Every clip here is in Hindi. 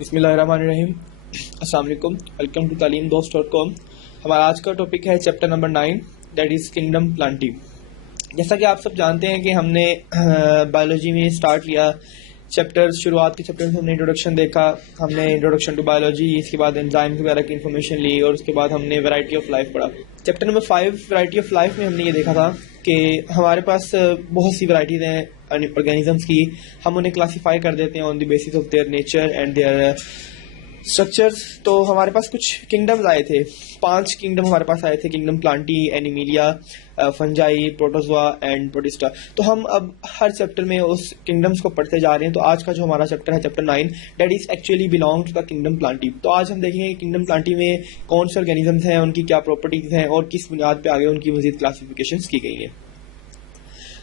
बिस्मिल्लाहिर्रहमानिर्रहीम। अस्सलाम वालेकुम। Welcome to talimdost.com। हमारा आज का टॉपिक है chapter number 9, that is kingdom plantae. जैसा कि आप सब जानते हैं कि हमने बायोलॉजी में स्टार्ट किया चैप्टर्स। शुरुआत के चैप्टर में हमने इंट्रोडक्शन देखा, हमने इंट्रोडक्शन टू बायोलॉजी, इसके बाद एंजाइम्स वगैरह की इन्फॉर्मेशन ली और उसके बाद हमने वैरायटी ऑफ लाइफ पढ़ा। Chapter number 5 variety of life में हमने ये देखा था कि हमारे पास बहुत सी वैराइटीज़ हैं ऑर्गेनिजम्स की। हम उन्हें क्लासीफाई कर देते हैं on the basis of their nature and their structures. तो हमारे पास कुछ किंगडम्स आए थे, 5 किंगडम हमारे पास आए थे, kingdom Plantae, Animalia, fungi, protozoa and protista. तो हम अब हर चैप्टर में उस किंगडम्स को पढ़ते जा रहे हैं। तो आज का जो हमारा चैप्टर है chapter 9, that is actually belong to the kingdom plantae. तो आज हम देखेंगे किंगडम प्लांटी में कौन से ऑर्गेनिजम्स हैं, उनकी क्या प्रॉपर्टीज हैं और किस बुनियाद पर आगे उनकी मजीद क्लासिफिकेशन की गई है।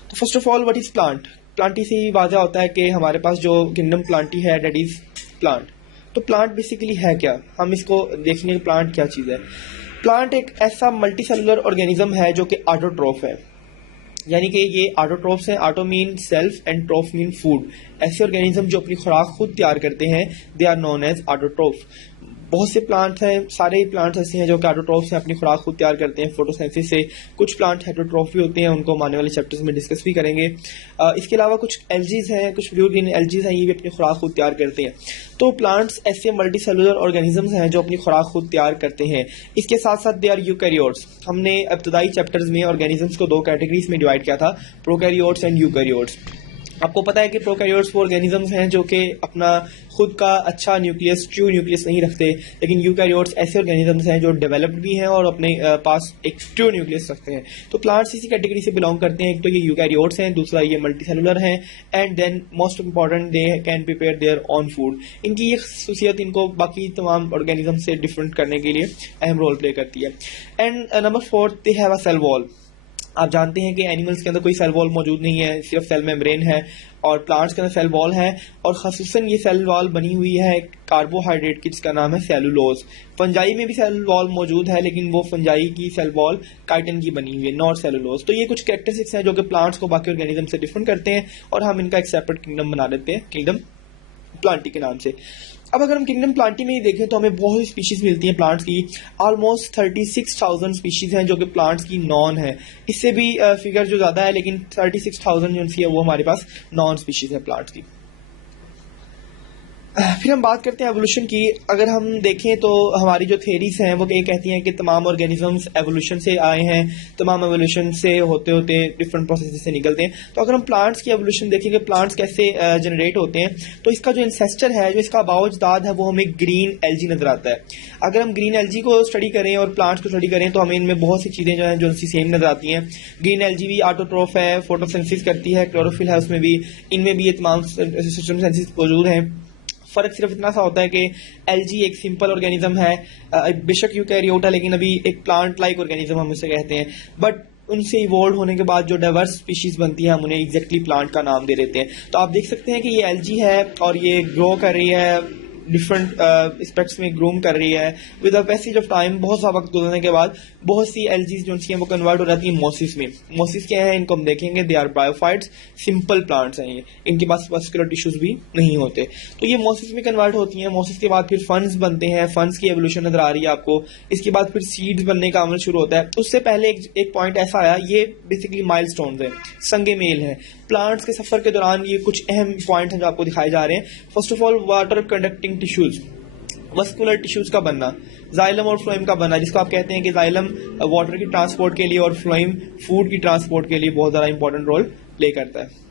तो first of all what is plant. Plantae से ही वाज़ा होता है कि हमारे पास जो किंगडम प्लांटी है दैट इज प्लांट। तो प्लांट बेसिकली है क्या, हम इसको देखेंगे कि प्लांट क्या चीज़ है। प्लांट एक ऐसा मल्टी सेलुलर ऑर्गेनिज्म है जो कि ऑटोट्रॉफ है, यानी कि ये ऑटोट्रॉफ्स हैं। Auto mean self and troph mean food. ऐसे ऑर्गेनिज्म जो अपनी खुराक खुद तैयार करते हैं, they are known as autotroph. बहुत से प्लांट्स हैं, सारे ही प्लांट्स ऐसे हैं जो कि ऑटोट्रॉफ्स हैं, अपनी खुराक खुद तैयार करते हैं फोटोसिंथेसिस से। कुछ प्लांट हेटेरोट्रॉफ भी होते हैं, उनको हम आने वाले चैप्टर्स में डिस्कस भी करेंगे। इसके अलावा कुछ एल्जीज हैं, कुछ ब्लू ग्रीन एल्जीज हैं, ये भी अपनी खुराक खुद तैयार करते हैं। तो प्लांट्स ऐसे मल्टी सेलुलर ऑर्गेनिजम्स हैं जो अपनी खुराक खुद तैयार करते हैं। इसके साथ साथ दे आर यूकैरियोट्स। हमने इब्तदाई चैप्टर्स में ऑर्गेनिजम्स को 2 कैटेगरीज में डिवाइड किया था, प्रोकैरियोट्स एंड यूकैरियोट्स। आपको पता है कि प्रोकैरियोट्स वो ऑर्गेनिजम्स हैं जो कि अपना खुद का अच्छा न्यूक्लियस, ट्रू न्यूक्लियस नहीं रखते, लेकिन यूकैरियोट्स ऐसे ऑर्गेनिजम्स हैं जो डेवलप्ड भी हैं और अपने पास एक ट्रू न्यूक्लियस रखते हैं। तो प्लांट्स इसी कैटेगरी से बिलोंग करते हैं। एक तो ये यूकैरियोट्स हैं, दूसरा ये मल्टी सेलुलर हैं, and then most important they can prepare their own food. इनकी ये खसूसियत इनको बाकी तमाम ऑर्गेनिज्म से डिफरेंट करने के लिए अहम रोल प्ले करती है। And number 4, they have a cell wall. आप जानते हैं कि एनिमल्स के अंदर कोई सेल वॉल मौजूद नहीं है, सिर्फ सेल मेम्ब्रेन है, और प्लांट्स के अंदर सेल वॉल है, और खसूसन ये सेल वॉल बनी हुई है कार्बोहाइड्रेट की, जिसका नाम है सेलुलोज। फंजाई में भी सेल वॉल मौजूद है, लेकिन वो फंजाई की सेल वॉल काइटिन की बनी हुई है, नॉट सेलुलोज। तो ये कुछ कैरेक्टरिस्टिक्स हैं जो कि प्लांट्स को बाकी ऑर्गेनिज्म से डिफरेंट करते हैं, और हम इनका एक सेपरेट किंगडम बना देते हैं किंगडम प्लांटी के नाम से। अब अगर हम किंगडम प्लांटी में ही देखें तो हमें बहुत सी स्पीशीज मिलती हैं प्लांट्स की। ऑलमोस्ट 36,000 स्पीशीज हैं जो कि प्लांट्स की नॉन है। इससे भी फिगर जो ज़्यादा है, लेकिन 36,000 जो है वो हमारे पास नॉन स्पीशीज है प्लांट्स की। फिर हम बात करते हैं एवोल्यूशन की। अगर हम देखें तो हमारी जो थेरीज हैं वो ये कहती हैं कि तमाम ऑर्गेनिजम्स एवोल्यूशन से आए हैं, तमाम एवोल्यूशन से होते होते डिफरेंट प्रोसेस से निकलते हैं। तो अगर हम प्लांट्स की एवोल्यूशन देखेंगे, प्लांट्स कैसे जनरेट होते हैं, तो इसका जो इंसेस्टर है, जो इसका अबाउजदाद है, वो हमें ग्रीन एल्जी नजर आता है। अगर हम ग्रीन एल्जी को स्टडी करें और प्लांट्स को स्टडी करें तो हमें इनमें बहुत सी चीज़ें जो हैं जो सेम नजर आती हैं। ग्रीन एल्जी भी ऑटोट्रॉफ है, फोटोसिंथेसिस करती है, क्लोरोफिल है उसमें भी, इनमें भी ये तमाम सिस्टम सेंसेस मौजूद हैं। फर्क सिर्फ इतना सा होता है कि एल्जी एक सिंपल ऑर्गेनिज्म है, बेशक यूकैरियोट है, लेकिन अभी एक प्लांट लाइक ऑर्गेनिज्म हम उसे कहते हैं। बट उनसे इवॉल्व होने के बाद जो डाइवर्स स्पीशीज बनती है, हम उन्हें एग्जैक्टली प्लांट का नाम दे देते हैं। तो आप देख सकते हैं कि ये एल्जी है और ये ग्रो कर रही है, डिफरेंट एस्पेक्ट्स में ग्रूम कर रही है। With the passage of time, बहुत सा वक्त गुजरने के बाद, बहुत सी एल्जीज जो हैं वो कन्वर्ट हो जाती हैं मोसिस में। मोसिस क्या है, इनको हम देखेंगे, they are bryophytes, simple plants हैं ये, इनके पास मस्कुलर टिश्यूज भी नहीं होते। तो ये मोसिस में कन्वर्ट होती हैं। मोसिस के बाद फिर फंड्स बनते हैं, फंड्स की एवोल्यूशन नजर आ रही है आपको। इसके बाद फिर सीड्स बनने का अमल शुरू होता है। उससे पहले एक पॉइंट ऐसा आया, ये बेसिकली माइलस्टोन्स है, संगे मेल है। प्लांट्स के सफर के दौरान ये कुछ अहम पॉइंट हैं जो आपको दिखाए जा रहे हैं। First of all, water conducting tissues, muscular tissues का बनना, जाइलम और फ्लोएम का बनना, जिसको आप कहते हैं कि जाइलम वाटर की ट्रांसपोर्ट के लिए और फ्लोएम फूड की ट्रांसपोर्ट के लिए बहुत ज़्यादा इंपॉर्टेंट रोल प्ले करता है।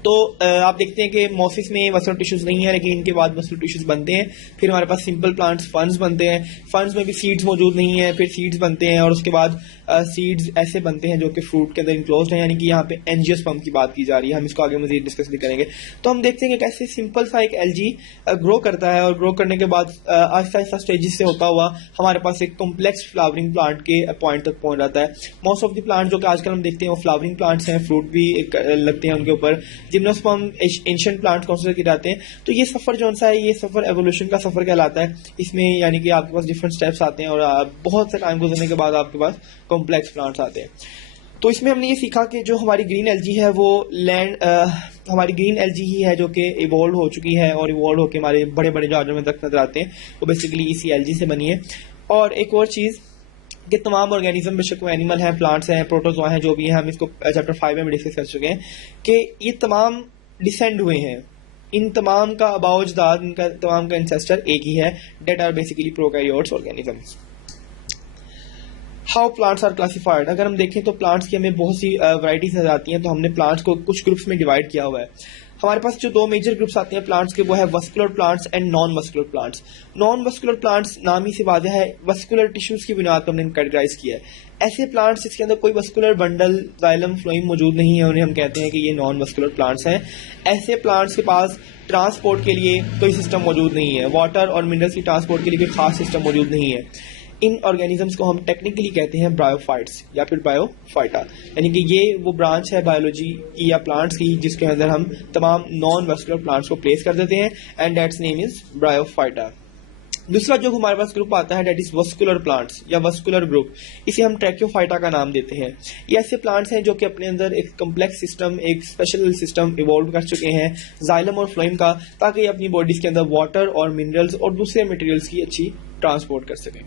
तो आप देखते हैं कि मोसिस में मस्कुलर टिश्यूज नहीं है, लेकिन इनके बाद मस्कुलर टिश्यूज बनते हैं। फिर हमारे पास सिंपल प्लांट्स, फंड्स बनते हैं। फंड्स में भी सीड्स मौजूद नहीं है, फिर सीड्स बनते हैं, और उसके बाद सीड्स ऐसे बनते हैं जो कि फ्रूट के अंदर इंक्लोज्ड हैं, यानी कि यहाँ पे एंजियोस्पर्म की बात की जा रही है। हम इसको आगे मजीद डिस्कस भी करेंगे। तो हम देखते हैं कि कैसे सिंपल सा एक एल्जी ग्रो करता है, और ग्रो करने के बाद आहिस्ता आहिस्ता स्टेजेस से होता हुआ हमारे पास एक कॉम्प्लेक्स फ्लावरिंग प्लांट के पॉइंट तक पहुंच जाता है। मोस्ट ऑफ द प्लांट जो कि आजकल हम देखते हैं वो फ्लावरिंग प्लांट्स हैं, फ्रूट भी लगते हैं उनके ऊपर। जिम्नोस्पर्म एंशिएंट प्लांट कंसीडर किए जाते हैं। तो ये सफर जो सा है, ये सफर एवोल्यूशन का सफर कहलाता है। इसमें यानी कि आपके पास डिफरेंट स्टेप्स आते हैं, और बहुत से टाइम गुजरने के बाद आपके पास कॉम्प्लेक्स प्लांट्स आते हैं। तो इसमें हमने ये सीखा कि जो हमारी ग्रीन एल्गी है वो हमारी ग्रीन एल्गी ही है जो कि इवॉल्व हो चुकी है और इवॉल्व होकर हमारे बड़े बड़े जहाज़ों में तक नजर आते हैं, वो बेसिकली इसी एल्गी से बनी है। और एक और चीज़ कि तमाम ऑर्गेनिज्म, बेशक वो एनिमल हैं, प्लांट्स हैं, प्रोटोजोआ हैं, जो भी हैं, हम इसको चैप्टर 5 में डिस्कस कर चुके हैं कि ये तमाम डिसेंड हुए हैं, इन तमाम का अबाउजदाद, इनका तमाम का इंसेस्टर एक ही है, that are basically prokaryotes organisms. How plants are classified, अगर हम देखें तो प्लांट्स की हमें बहुत सी वैराइटीज नजर आती हैं, तो हमने प्लांट्स को कुछ ग्रुप्स में डिवाइड किया हुआ है। हमारे पास जो दो मेजर ग्रुप्स आते हैं प्लांट्स के, वो है vascular plants and non vascular plants. Non vascular plants नाम ही से वाज़ेह है, वस्कुलर टिश्यूज की बुनियाद पर हमने कैटेगराइज किया है। ऐसे प्लांट्स जिसके अंदर कोई वस्कुलर बंडल, जाइलम, फ्लोएम मौजूद नहीं है, उन्हें हम कहते हैं कि ये नॉन वस्कुलर प्लांट्स हैं। ऐसे प्लांट्स के पास ट्रांसपोर्ट के लिए कोई सिस्टम मौजूद नहीं है, वाटर और मिनरल्स की ट्रांसपोर्ट के लिए कोई खास सिस्टम मौजूद नहीं है। इन ऑर्गेनिजम्स को हम टेक्निकली कहते हैं ब्रायोफाइट्स या फिर बायोफाइटा, यानी कि ये वो ब्रांच है बायोलॉजी की या प्लांट्स की जिसके अंदर हम तमाम नॉन वस्कुलर प्लांट्स को प्लेस कर देते हैं, and that's name is bryophyta. दूसरा जो हमारे पास ग्रुप आता है दैट इज वस्कुलर प्लांट्स या वस्कुलर ग्रुप, इसे हम ट्रैक्योफाइटा का नाम देते हैं। ये ऐसे प्लांट्स हैं जो कि अपने अंदर एक कम्प्लेक्स सिस्टम, एक स्पेशल सिस्टम इवॉल्व कर चुके हैं जाइलम और फ्लोएम का, ताकि ये अपनी बॉडीज के अंदर वाटर और मिनरल्स और दूसरे मटेरियल्स की अच्छी ट्रांसपोर्ट कर सकें।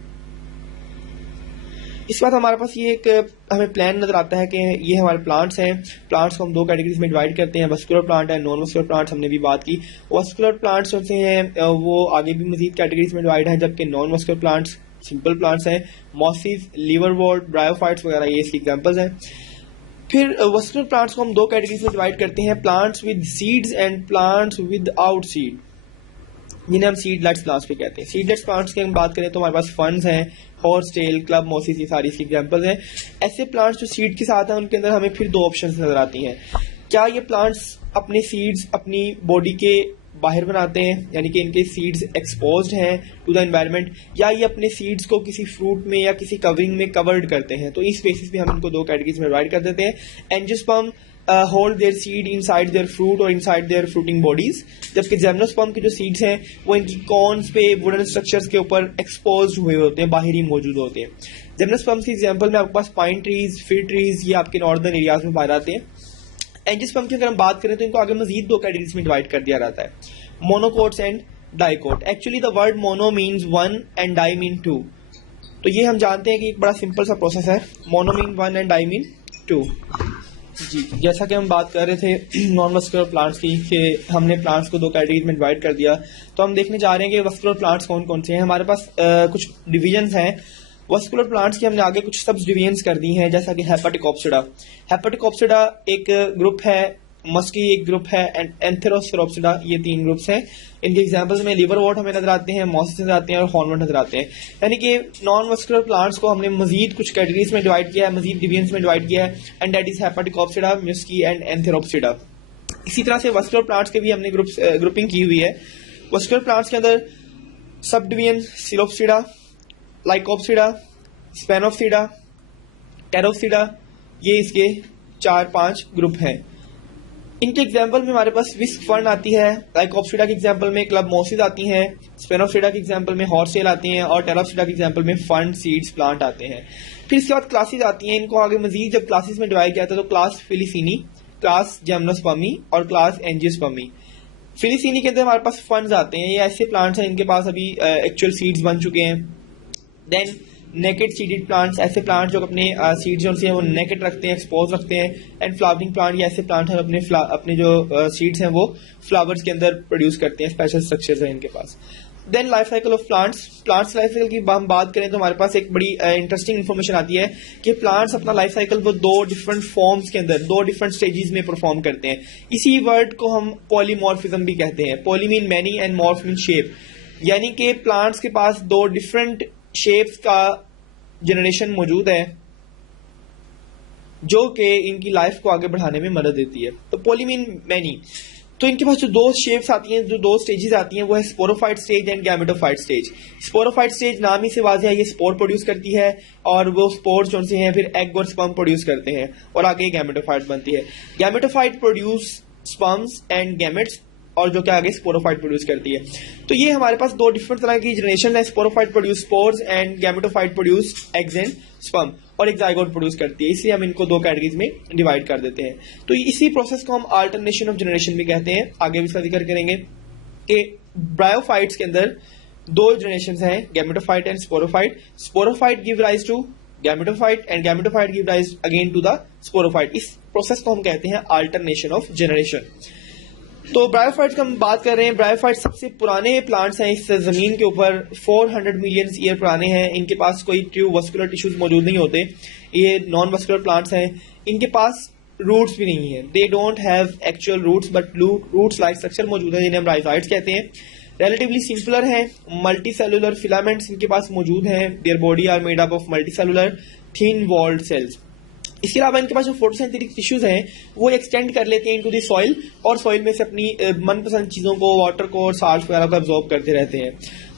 इसके बाद हमारे पास ये एक हमें प्लान नजर आता है कि ये हमारे प्लांट्स हैं। प्लांट्स को हम दो कैटेगरीज में डिवाइड करते हैं, vascular plant and non vascular plants, हमने भी बात की। वस्कुलर प्लांट्स होते हैं वो आगे भी मजीद कैटेगरीज में डिवाइड हैं, जबकि non vascular plants simple plants हैं, मॉसिस, लीवरवॉर्ट, ब्रायोफाइट्स वगैरह ये इसकी एग्जाम्पल्स हैं। फिर वस्कुलर प्लांट्स को हम दो कैटेगरीज में डिवाइड करते हैं, plants with seeds and plants without seed, जिन्हें हम सीडलेट्स प्लांट्स भी कहते हैं। सीडलेट्स प्लांट्स की हम बात करें तो हमारे पास फर्न्स हैं, हॉर्सटेल, क्लब मोसिस, ये सारी इसकी एग्जांपल्स हैं। ऐसे प्लांट्स जो सीड के साथ हैं उनके अंदर हमें फिर दो ऑप्शंस नजर आती हैं। क्या ये प्लांट्स अपने सीड्स अपनी बॉडी के बाहर बनाते हैं, यानी कि इनके सीड्स एक्सपोज्ड हैं टू द एनवायरनमेंट, या ये अपने सीड्स को किसी फ्रूट में या किसी कवरिंग में कवर्ड करते हैं। तो इस बेसिस पे हम इनको दो कैटेगरीज में डिवाइड कर देते हैं। Angiosperm hold their seed inside their fruit और इनसाइड देयर फ्रूटिंग बॉडीज, जबकि जिम्नोस्पर्म के जो सीड्स हैं वो इनकी कॉर्न्स पे, वुडन स्ट्रक्चर्स के ऊपर एक्सपोज हुए होते हैं, बाहर ही मौजूद होते हैं। जिम्नोस्पर्म की एग्जांपल में आपके पास पाइन ट्रीज, फिर ट्रीज, ये आपके नॉर्दर्न एरियाज में पाए जाते हैं। एंजियोस्पर्म की अगर हम बात करें तो इनको आगे मजीद दो कैटेगरीज में डिवाइड कर दिया जाता है, monocots and dicot. Actually the word mono means one and di mean two, तो ये हम जानते हैं कि एक बड़ा सिंपल सा प्रोसेस है, mono mean one and di mean two. जी, जैसा कि हम बात कर रहे थे नॉन वस्कुलर प्लांट्स की, कि हमने प्लांट्स को दो कैटेगरीज में डिवाइड कर दिया, तो हम देखने जा रहे हैं कि वस्कुलर प्लांट्स कौन कौन से हैं। हमारे पास कुछ डिविजन्स हैं वस्कुलर प्लांट्स की, हमने आगे कुछ सब डिविजन्स कर दी हैं, जैसा कि हेपेटिकोप्सिडा। हेपेटिकोप्सिडा एक ग्रुप है, मस्की एक ग्रुप है, एंड एंथेरोसेरोप्सिडा, ये तीन ग्रुप्स हैं। इनके एग्जांपल्स में लिवरवॉर्ट हमें नजर आते हैं, मॉसिस नजर आते हैं और हॉर्नवॉर्ट नजर आते हैं। यानी कि नॉन वस्कुलर प्लांट्स को हमने मजीद कुछ कैटेगरीज में डिवाइड किया है, मजीद डिविजन्स में डिवाइड किया है, and that is hepaticopsida, musci and anthocerotopsida. इसी तरह से वस्कुलर प्लांट्स के भी हमने ग्रुपिंग की हुई है। वस्कुलर प्लांट्स के अंदर sub division psilopsida, Lycopsida, स्पेनोप्सिडा, Pteropsida, ये इसके 4-5 ग्रुप हैं। इनके एग्जाम्पल में हमारे पास विस्क फर्न आती है, लाइकोप्सिडा के एग्जाम्पल में क्लब मोसिस आती हैं, स्पेनोप्सिडा के एग्जाम्पल में हॉर्सटेल आती हैं, और टेरोप्सिडा के एग्जाम्पल में फर्न सीड्स प्लांट आते हैं। फिर इसके बाद क्लासेस आती हैं, इनको आगे मजीद जब क्लासेस में डिवाइड किया था तो क्लास फिलिसीनी, क्लास जिम्नोस्पर्मी और क्लास एंजियोस्पर्मी। फिलिसीनी के अंदर हमारे पास फर्न्स आते हैं, ये ऐसे प्लांट्स हैं इनके पास अभी एक्चुअल सीड्स बन चुके हैं। देन नेकेड सीडेड प्लांट्स, ऐसे प्लांट्स जो अपने सीड्स जो हैं वो नेकेड रखते हैं, एक्सपोज रखते हैं। एंड फ्लावरिंग प्लांट, ये ऐसे प्लांट हैं अपने जो सीड्स हैं वो फ्लावर्स के अंदर प्रोड्यूस करते हैं, स्पेशल स्ट्रक्चर्स हैं इनके पास। Then life cycle of plants life cycle की हम बात करें तो हमारे पास एक बड़ी इंटरेस्टिंग इन्फॉर्मेशन आती है कि प्लांट्स अपना लाइफ साइकिल वो दो डिफरेंट फॉर्म्स के अंदर, दो डिफरेंट स्टेजेस में परफॉर्म करते हैं। इसी वर्ड को हम पॉलीमॉर्फिज्म भी कहते हैं। Poly mean many and morph mean shape, यानी कि प्लांट्स के पास दो डिफरेंट शेप्स का जनरेशन मौजूद है जो कि इनकी लाइफ को आगे बढ़ाने में मदद देती है। तो पॉली मीन मैनी, तो इनके पास जो दो शेप्स आती हैं, जो दो स्टेजेस आती हैं, वो है sporophyte stage and gametophyte stage. Sporophyte stage नाम ही से वाज़ेह है, ये स्पोर प्रोड्यूस करती है और वो स्पोर्स जो से हैं फिर एग और स्पर्म प्रोड्यूस करते हैं और आगे गैमेटोफाइट बनती है। Gametophyte produce sperms and gametes और जो कि आगे स्पोरोफाइट प्रोड्यूस करती है। तो ये हमारे पास दो डिफरेंट तरह की जनरेशन है, sporophyte produce spores and gametophyte produce eggs and sperm, और एक जाइगोट प्रोड्यूस करती है, इसलिए हम इनको दो कैटेगरीज में डिवाइड कर देते हैं। तो इसी प्रोसेस को हम अल्टरनेशन ऑफ जनरेशन भी कहते हैं। आगे भी इसका जिक्र करेंगे कि ब्रायोफाइट्स के अंदर दो जनरेशन हैं, gametophyte and sporophyte. Sporophyte give rise to gametophyte and gametophyte give rise again to the sporophyte. इस प्रोसेस को हम कहते हैं अल्टरनेशन ऑफ जनरेशन। तो ब्रायोफाइट्स की हम बात कर रहे हैं। ब्रायोफाइट सबसे पुराने प्लांट्स हैं इस जमीन के ऊपर, 400 मिलियन ईयर पुराने हैं। इनके पास कोई ट्रू वस्कुलर टिश्यूज मौजूद नहीं होते, ये नॉन वस्कुलर प्लांट्स हैं। इनके पास रूट्स भी नहीं है, they don't have actual roots but roots like structure मौजूद है, जिन्हें हम ब्रायोफाइट्स कहते हैं। रिलेटिवली सिंपलर हैं, मल्टी सेलुलर फिलामेंट्स इनके पास मौजूद हैं। Their body are made up of multi cellular thin walled cells. इसके अलावा इनके पास जो फोटोसिंथेटिक टिश्यूज हैं वो एक्सटेंड कर लेते हैं इनटू द सॉइल, और सॉइल में से अपनी मनपसंद चीजों को, वाटर को और साल्ट वगैरह को एब्जॉर्ब करते रहते हैं।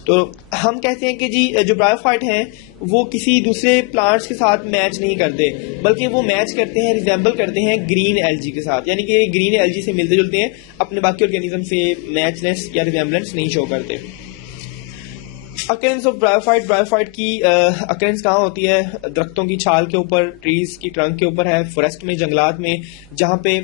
तो हम कहते हैं कि जी जो ब्रायोफाइट हैं वो किसी दूसरे प्लांट्स के साथ मैच नहीं करते, बल्कि वो मैच करते हैं, रिजेंबल करते हैं ग्रीन एल्जी के साथ, यानी कि ग्रीन एल्जी से मिलते जुलते हैं, अपने बाकी ऑर्गेनिज्म से मैचनेस या रिजेंबलेंस नहीं शो करते। अकरेंस ऑफ ब्रायोफाइट, ब्रायोफाइट की अकरेंस कहाँ होती है? दरख्तों की छाल के ऊपर, ट्रीज की ट्रंक के ऊपर है, फॉरेस्ट में, जंगलात में, जहाँ पे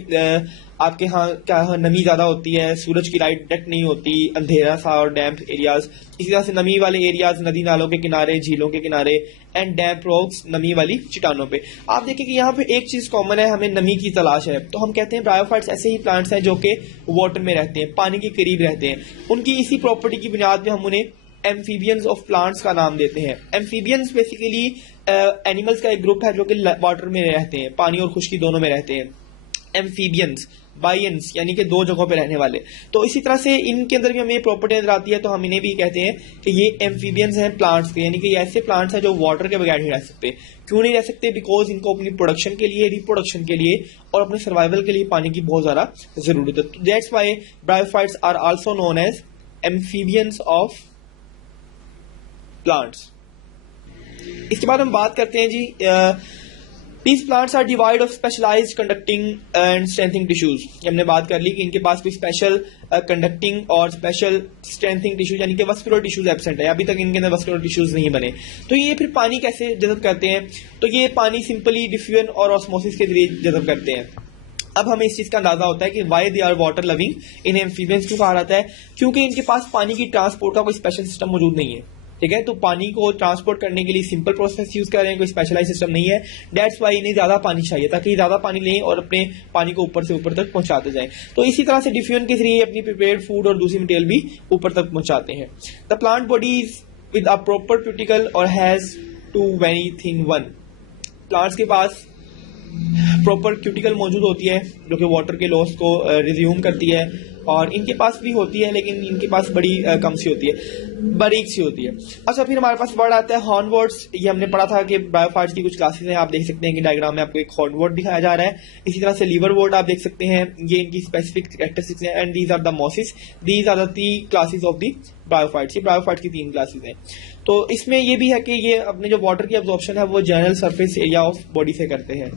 आपके यहाँ क्या नमी ज्यादा होती है, सूरज की लाइट डायरेक्ट नहीं होती, अंधेरा सा और डैम्प एरियाज। इसी तरह से नमी वाले एरियाज नदी नालों के किनारे, झीलों के किनारे, एंड डैम्प रॉक्स नमी वाली चट्टानों पे। आप देखें कि यहाँ पे एक चीज कॉमन है, हमें नमी की तलाश है। तो हम कहते हैं ब्रायोफाइट्स ऐसे ही प्लांट्स हैं जो कि वाटर में रहते हैं, पानी के करीब रहते हैं। उनकी इसी प्रॉपर्टी की बुनियाद पे हम उन्हें एम्फीबियंस ऑफ प्लांट्स का नाम देते हैं। एम्फीबियंस बेसिकली एनिमल्स का एक ग्रुप है जो कि वाटर में रहते हैं, पानी और खुश्की दोनों में रहते हैं। एम्फीबियंस, बायंस यानी कि दो जगहों पे रहने वाले। तो इसी तरह से इनके अंदर भी हमें प्रॉपर्टी नजर आती है, तो हम इन्हें भी कहते हैं कि ये एम्फीबियंस हैं प्लांट्स के, यानी कि ये ऐसे प्लांट्स हैं जो वाटर के बगैर नहीं रह सकते। क्यों नहीं रह सकते? बिकॉज इनको अपनी प्रोडक्शन के लिए, रिप्रोडक्शन के लिए और अपने सर्वाइवल के लिए पानी की बहुत ज्यादा जरूरत है। तो that's why bryophytes are also known as amphibians of plants. इसके बाद हम बात करते हैं जी, these plants are divided of specialized conducting and strengthening tissues। हमने बात कर ली कि इनके पास कोई स्पेशल कंडक्टिंग और स्पेशल स्ट्रेंथिंग टिश्यूज यानी कि वस्कुलर टिश्यूज एब्सेंट है, अभी तक इनके अंदर वस्कुलर टिश्यूज नहीं बने। तो ये फिर पानी कैसे जज़ब करते हैं? तो ये पानी सिंपली डिफ्यूजन और ऑस्मोसिस के जरिए जज़ब करते हैं। अब हमें इस चीज का अंदाजा होता है कि why they are water loving, इन्हें एम्फीबियंस क्यों कहा जाता है? क्योंकि इनके पास पानी की ट्रांसपोर्ट का कोई स्पेशल सिस्टम मौजूद नहीं है। ठीक है, तो पानी को ट्रांसपोर्ट करने के लिए सिंपल प्रोसेस यूज कर रहे हैं, कोई स्पेशलाइज सिस्टम नहीं है। दैट्स वाई इन्हें ज्यादा पानी चाहिए ताकि ज्यादा पानी लें और अपने पानी को ऊपर से ऊपर तक पहुंचाते जाएं। तो इसी तरह से डिफ्यूजन के जरिए अपनी प्रिपेयर्ड फूड और दूसरी मटेरियल भी ऊपर तक पहुंचाते हैं। The plant body is with a proper cuticle और has two very thin one. Plants के पास प्रॉपर क्यूटिकल मौजूद होती है जो कि वाटर के लॉस को रिज्यूम करती है, और इनके पास भी होती है लेकिन इनके पास बड़ी कम सी होती है, बारीक सी होती है। अच्छा, फिर हमारे पास वर्ड आता है हॉर्नवर्ड्स। ये हमने पढ़ा था कि ब्रायोफाइट्स की कुछ क्लासेस हैं, आप देख सकते हैं कि डायग्राम में आपको एक हॉर्नवर्ड दिखाया जा रहा है। इसी तरह से लीवर वर्ड आप देख सकते हैं, ये इनकी स्पेसिफिक कैरेक्टरिस्टिक्स हैं। And these are the mosses, these are the 3 classes of the bryophytes. ये ब्रायोफाइट्स की 3 क्लासेस हैं। तो इसमें ये भी है कि ये अपने जो वाटर की एब्जॉर्प्शन है वो general surface area of body से करते हैं।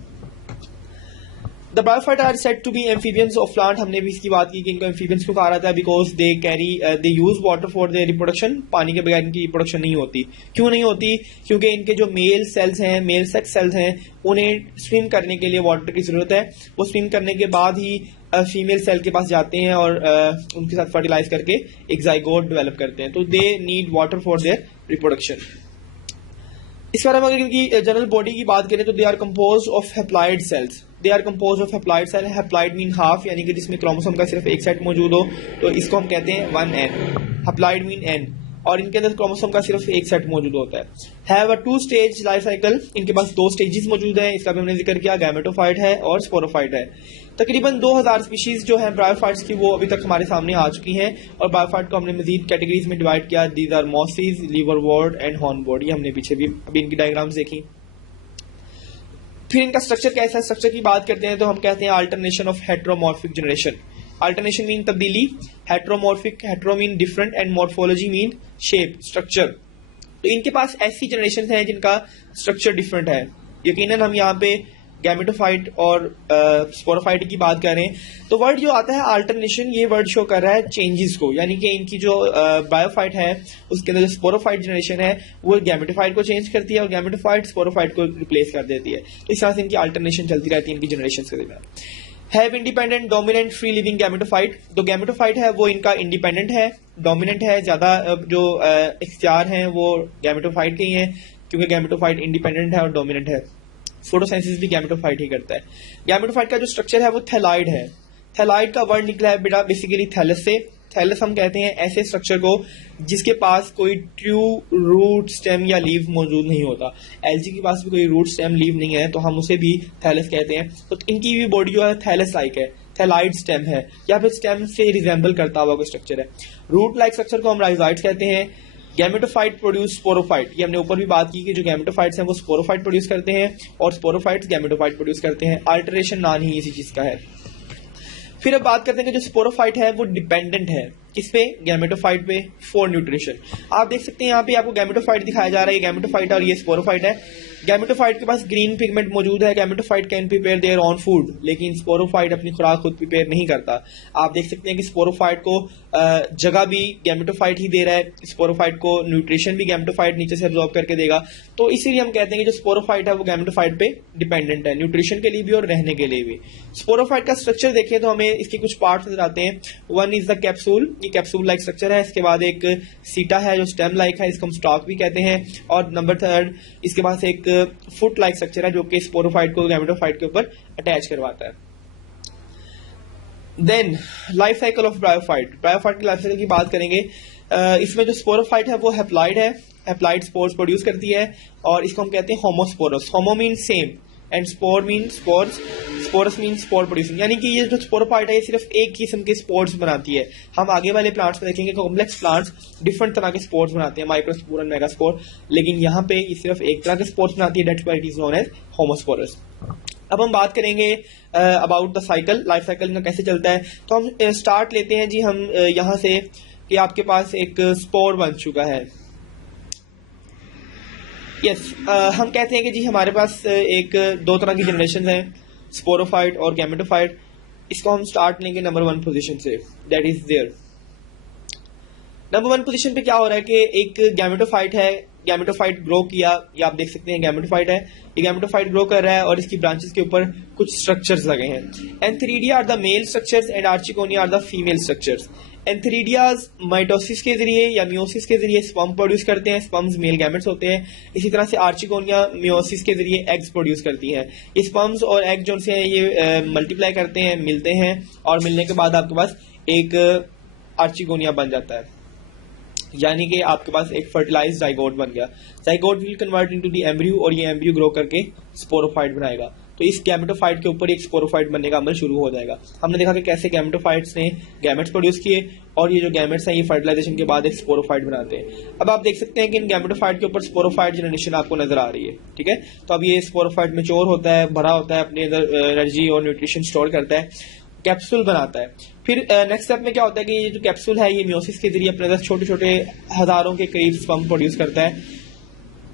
The bryophytes are said to be amphibians of plant। हमने भी इसकी बात की कि इनको amphibians क्यों कहा जाता है? Because they carry they use water for their reproduction। पानी के बगैर इनकी रिप्रोडक्शन नहीं होती। क्यों नहीं होती? क्योंकि इनके जो मेल सेल्स हैं, मेल सेक्स सेल्स हैं, उन्हें स्विम करने के लिए वाटर की जरूरत है। वो स्विम करने के बाद ही फीमेल सेल के पास जाते हैं और उनके साथ फर्टिलाइज करके एक जाइगोट डेवलप करते हैं। तो they need water for their reproduction. इस बारे में अगर इनकी जनरल बॉडी की बात करें तो they are compose of haploid cells. They are compose of haploid cell. Haploid mean half, यानी कि जिसमें क्रोमोसोम का सिर्फ एक सेट मौजूद हो, तो इसको हम कहते हैं 1n। हैप्लॉइड मीन n, और इनके अंदर क्रोमोसोम का सिर्फ एक सेट मौजूद होता है। Have a 2 stage life cycle. इनके पास 2 स्टेजेस मौजूद हैं, इसका भी हमने जिक्र किया, गैमेटोफाइट है और स्पोरोफाइट है। तकरीबन 2000 स्पीशीज जो है ब्रायोफाइट्स की वो अभी तक हमारे सामने आ चुकी हैं, और ब्रायोफाइट को हमने मजीद कैटेगरीज में डिवाइड किया। These are mosses, liverwort and hornwort. ये हमने पीछे भी अभी इनकी डायग्राम्स देखी। फिर इनका स्ट्रक्चर कैसा है? स्ट्रक्चर की बात करते हैं तो हम कहते हैं alternation of heteromorphic generation. Alternation mean तब्दीली, heteromorphic, hetero mean different, and morphology mean shape, structure. तो इनके पास ऐसी जनरेशन हैं जिनका स्ट्रक्चर डिफरेंट है। यकीनन हम यहाँ पे गैमेटोफाइट और स्पोरोफाइट की बात करें तो वर्ड जो आता है अल्टरनेशन, ये वर्ड शो कर रहा है चेंजेस को, यानी कि इनकी जो बायोफाइट है उसके अंदर जो स्पोरोफाइट जनरेशन है वो गैमेटोफाइट को चेंज करती है और गैमेटोफाइट स्पोरोफाइट को रिप्लेस कर देती है। तो इस तरह से इनकी अल्टरनेशन चलती रहती है इनकी जनरेशन के दरमियान। Have independent dominant free living gametophyte, तो गैमेटोफाइट है वो इनका इंडिपेंडेंट है, डोमिनेंट है, ज्यादा जो इख्तियार हैं वो गैमेटोफाइट के ही हैं, क्योंकि गैमेटोफाइट इंडिपेंडेंट है और डोमिनेंट है। फोटोसिंथेसिस भी गैमेटोफाइट ही करता है। गैमेटोफाइट का जो स्ट्रक्चर है वो थैलाइड है। थैलाइड का वर्ड निकला है बेटा बेसिकली थैलस से। थैलस हम कहते हैं ऐसे स्ट्रक्चर को जिसके पास कोई ट्रू रूट स्टेम या लीव मौजूद नहीं होता। एल्गी के पास भी कोई रूट स्टेम लीव नहीं है तो हम उसे भी थैलस कहते हैं। तो इनकी भी बॉडी जो है थैलस लाइक है, थैलाइड स्टेम है या फिर स्टेम से रिजेंबल करता हुआ कोई स्ट्रक्चर है। रूट लाइक स्ट्रक्चर को हम राइजोइड्स कहते हैं। गैमेटोफाइट प्रोड्यूस स्पोरोफाइट, ये हमने ऊपर भी बात की कि जो गैमेटोफाइट्स हैं वो स्पोरोफाइट प्रोड्यूस करते हैं और स्पोरोफाइट्स गैमेटोफाइट प्रोड्यूस करते हैं। अल्टरेशन नाम ही इसी चीज का है। फिर अब बात करते हैं कि जो स्पोरोफाइट है वो डिपेंडेंट है किस पे, गैमेटोफाइट पे, फॉर न्यूट्रिशन। आप देख सकते हैं यहाँ पे आपको गैमेटोफाइट दिखाया जा रहा है, गैमेटोफाइट और ये स्पोरोफाइट है। गैमेटोफाइट के पास ग्रीन पिगमेंट मौजूद है, gametophyte can prepare there on food, लेकिन स्पोरोफाइट अपनी खुराक खुद प्रिपेयर नहीं करता। आप देख सकते हैं कि स्पोरोफाइट को जगह भी गैमेटोफाइट ही दे रहा है, स्पोरोफाइट को न्यूट्रिशन भी गैमेटोफाइट नीचे से एब्जॉर्ब करके देगा। तो इसीलिए हम कहते हैं कि जो स्पोरोफाइट है वो गैमेटोफाइट पे डिपेंडेंट है, न्यूट्रिशन के लिए भी और रहने के लिए भी। स्पोरोफाइट का स्ट्रक्चर देखें तो हमें इसके कुछ पार्ट्स नजर आते हैं। वन इज द कैप्सूल, ये कैप्सूल लाइक स्ट्रक्चर है। इसके बाद एक सीटा है जो स्टेम लाइक है, इसको हम स्टॉक भी कहते हैं। और नंबर थर्ड इसके पास एक फुट लाइक स्ट्रक्चर है जो कि स्पोरोफाइट को गैमेटोफाइट के ऊपर अटैच करवाता है। Then life cycle of bryophyte, bryophyte की लाइफ साइकिल की बात करेंगे। इसमें जो स्पोरोफाइट है वो हैप्लॉइड है, हैप्लॉइड स्पोर्स प्रोड्यूस करती है और इसको हम कहते हैं homosporous. Homo mean same and spore mean spores, sporous mean spore producing, यानी कि ये जो स्पोरोफाइट है ये सिर्फ एक किस्म के स्पोर्स बनाती है। हम आगे वाले प्लांट्स में देखेंगे कॉम्प्लेक्स प्लांट्स डिफरेंट तरह के स्पोर्स बनाते हैं, माइक्रोस्पोर और मेगास्पोर, लेकिन यहाँ पे ये सिर्फ एक तरह के स्पोर्स बनाती है, that's why it is known as homosporous. अब हम बात करेंगे about the cycle, life cycle इनका कैसे चलता है। तो हम स्टार्ट लेते हैं जी हम यहाँ से कि आपके पास एक स्पोर बन चुका है। यस हम कहते हैं कि जी हमारे पास एक दो तरह की जनरेशन है, स्पोरोफाइट और गैमेटोफाइट। इसको हम स्टार्ट लेंगे नंबर 1 पोजीशन से, that is there. Number 1 position पे क्या हो रहा है कि एक गैमेटोफाइट है, गैमेटोफाइट ग्रो किया, ये आप देख सकते हैं गैमेटोफाइट है, ये गैमेटोफाइट ग्रो कर रहा है और इसकी ब्रांचेस के ऊपर कुछ स्ट्रक्चर्स लगे हैं। Antheridia are the male structures and archegonia are the female structures. Antheridias mitosis के जरिए या मियोसिस के जरिए स्पर्म प्रोड्यूस करते हैं, स्पर्म्स मेल गैमेट्स होते हैं। इसी तरह से आर्चिकोनिया मियोसिस के जरिए एग्स प्रोड्यूस करती हैं। ये स्पर्म्स और एग जो हैं ये मल्टीप्लाई करते हैं, मिलते हैं और मिलने के बाद आपके पास एक आर्चिकोनिया बन जाता है, यानी कि आपके पास एक फर्टिलाइज्ड जाइगोट बन गया। Zygote will convert into the embryo और ये एम्ब्रियो ग्रो करके स्पोरोफाइट बनाएगा। तो इस गैमेटोफाइट के ऊपर एक स्पोरोफाइट बनने का अमल शुरू हो जाएगा। हमने देखा कि कैसे गैमेटोफाइट्स ने गैमेट्स प्रोड्यूस किए और ये जो गैमेट्स हैं ये फर्टिलाइजेशन के बाद एक स्पोरोफाइट बनाते हैं। अब आप देख सकते हैं कि इन गैमेटोफाइट के ऊपर स्पोरोफाइट जनरेशन आपको नजर आ रही है, ठीक है। तो अब ये स्पोरोफाइट मैच्योर होता है, भरा होता है, अपने अंदर एनर्जी और न्यूट्रिशन स्टोर करता है, कैप्सूल बनाता है। फिर नेक्स्ट स्टेप में क्या होता है कि ये जो कैप्सूल है ये मियोसिस के जरिए अपने अंदर छोटे छोटे हजारों के करीब स्पर्म प्रोड्यूस करता है।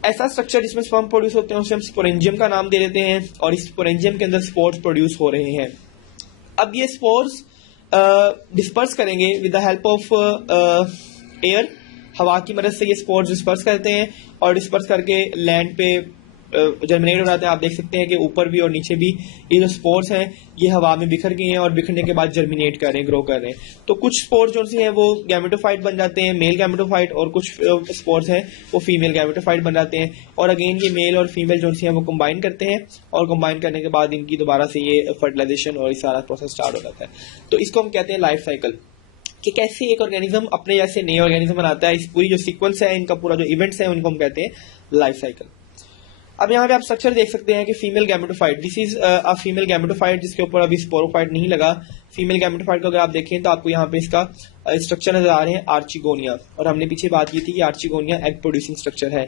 ऐसा स्ट्रक्चर जिसमें स्पर्म प्रोड्यूस होते हैं उसे हम स्पोरेंजियम का नाम दे देते हैं और इस स्पोरेंजियम के अंदर स्पोर्स प्रोड्यूस हो रहे हैं। अब ये स्पोर्स डिस्पर्स करेंगे with the help of air, हवा की मदद से ये स्पोर्स डिस्पर्स करते हैं और डिस्पर्स करके लैंड पे जर्मिनेट हो जाते हैं। आप देख सकते हैं कि ऊपर भी और नीचे भी ये जो स्पोर्स हैं ये हवा में बिखर गए हैं और बिखरने के बाद जर्मिनेट कर रहे हैं, ग्रो कर रहे हैं। तो कुछ स्पोर्स जो हैं वो गैमेटोफाइट बन जाते हैं, मेल गैमेटोफाइट, और कुछ स्पोर्स हैं वो फीमेल गैमेटोफाइट बन जाते हैं। और अगेन ये मेल और फीमेल जो हैं वो कंबाइन करते हैं और कंबाइन करने के बाद इनकी दोबारा से ये फर्टिलाइजेशन और ये सारा प्रोसेस स्टार्ट हो जाता है। तो इसको हम कहते हैं लाइफ साइकिल, कि कैसे एक ऑर्गेनिज्म अपने जैसे नए ऑर्गेनिज्म बनाता है। इस पूरी जो सीक्वेंस है, इनका पूरा जो इवेंट्स है उनको हम कहते हैं लाइफ साइकिल। अब यहाँ पे आप स्ट्रक्चर देख सकते हैं कि female gametophyte, this is a female gametophyte जिसके ऊपर अभी स्पोरोफाइट नहीं लगा। फीमेल गैमेटोफाइट को अगर आप देखें तो आपको यहाँ पे इसका स्ट्रक्चर नजर आ रहे हैं आर्चिगोनिया, और हमने पीछे बात की थी कि आर्चिगोनिया एग प्रोड्यूसिंग स्ट्रक्चर है।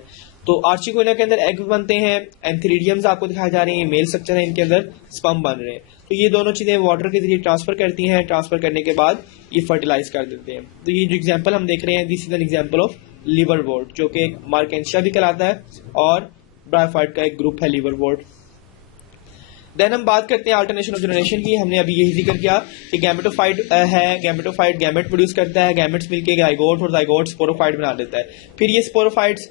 तो आर्चिगोनिया के अंदर एग बनते हैं, एंथेरिडियम्स आपको दिखाए जा रहे हैं, मेल स्ट्रक्चर है, इनके अंदर स्पर्म बन रहे हैं। तो ये दोनों चीजें वाटर के जरिए ट्रांसफर करती हैं, ट्रांसफर करने के बाद ये फर्टिलाइज कर देते हैं। तो ये जो एग्जाम्पल हम देख रहे हैं this is an example of liverwort, जो कि मार्केंशिया भी कहलाता है और ब्रायोफाइट का एक ग्रुप है लिवरवोर्ट। देन हम बात करते हैं अल्टरनेशन ऑफ जनरेशन की। हमने अभी यही जिक्र किया कि गैमेटोफाइट है, गैमेटोफाइट गैमेट प्रोड्यूस करता है, गैमेट्स मिलके जाइगोट और जाइगोट स्पोरोफाइट बना देता है। फिर ये स्पोरोफाइट्स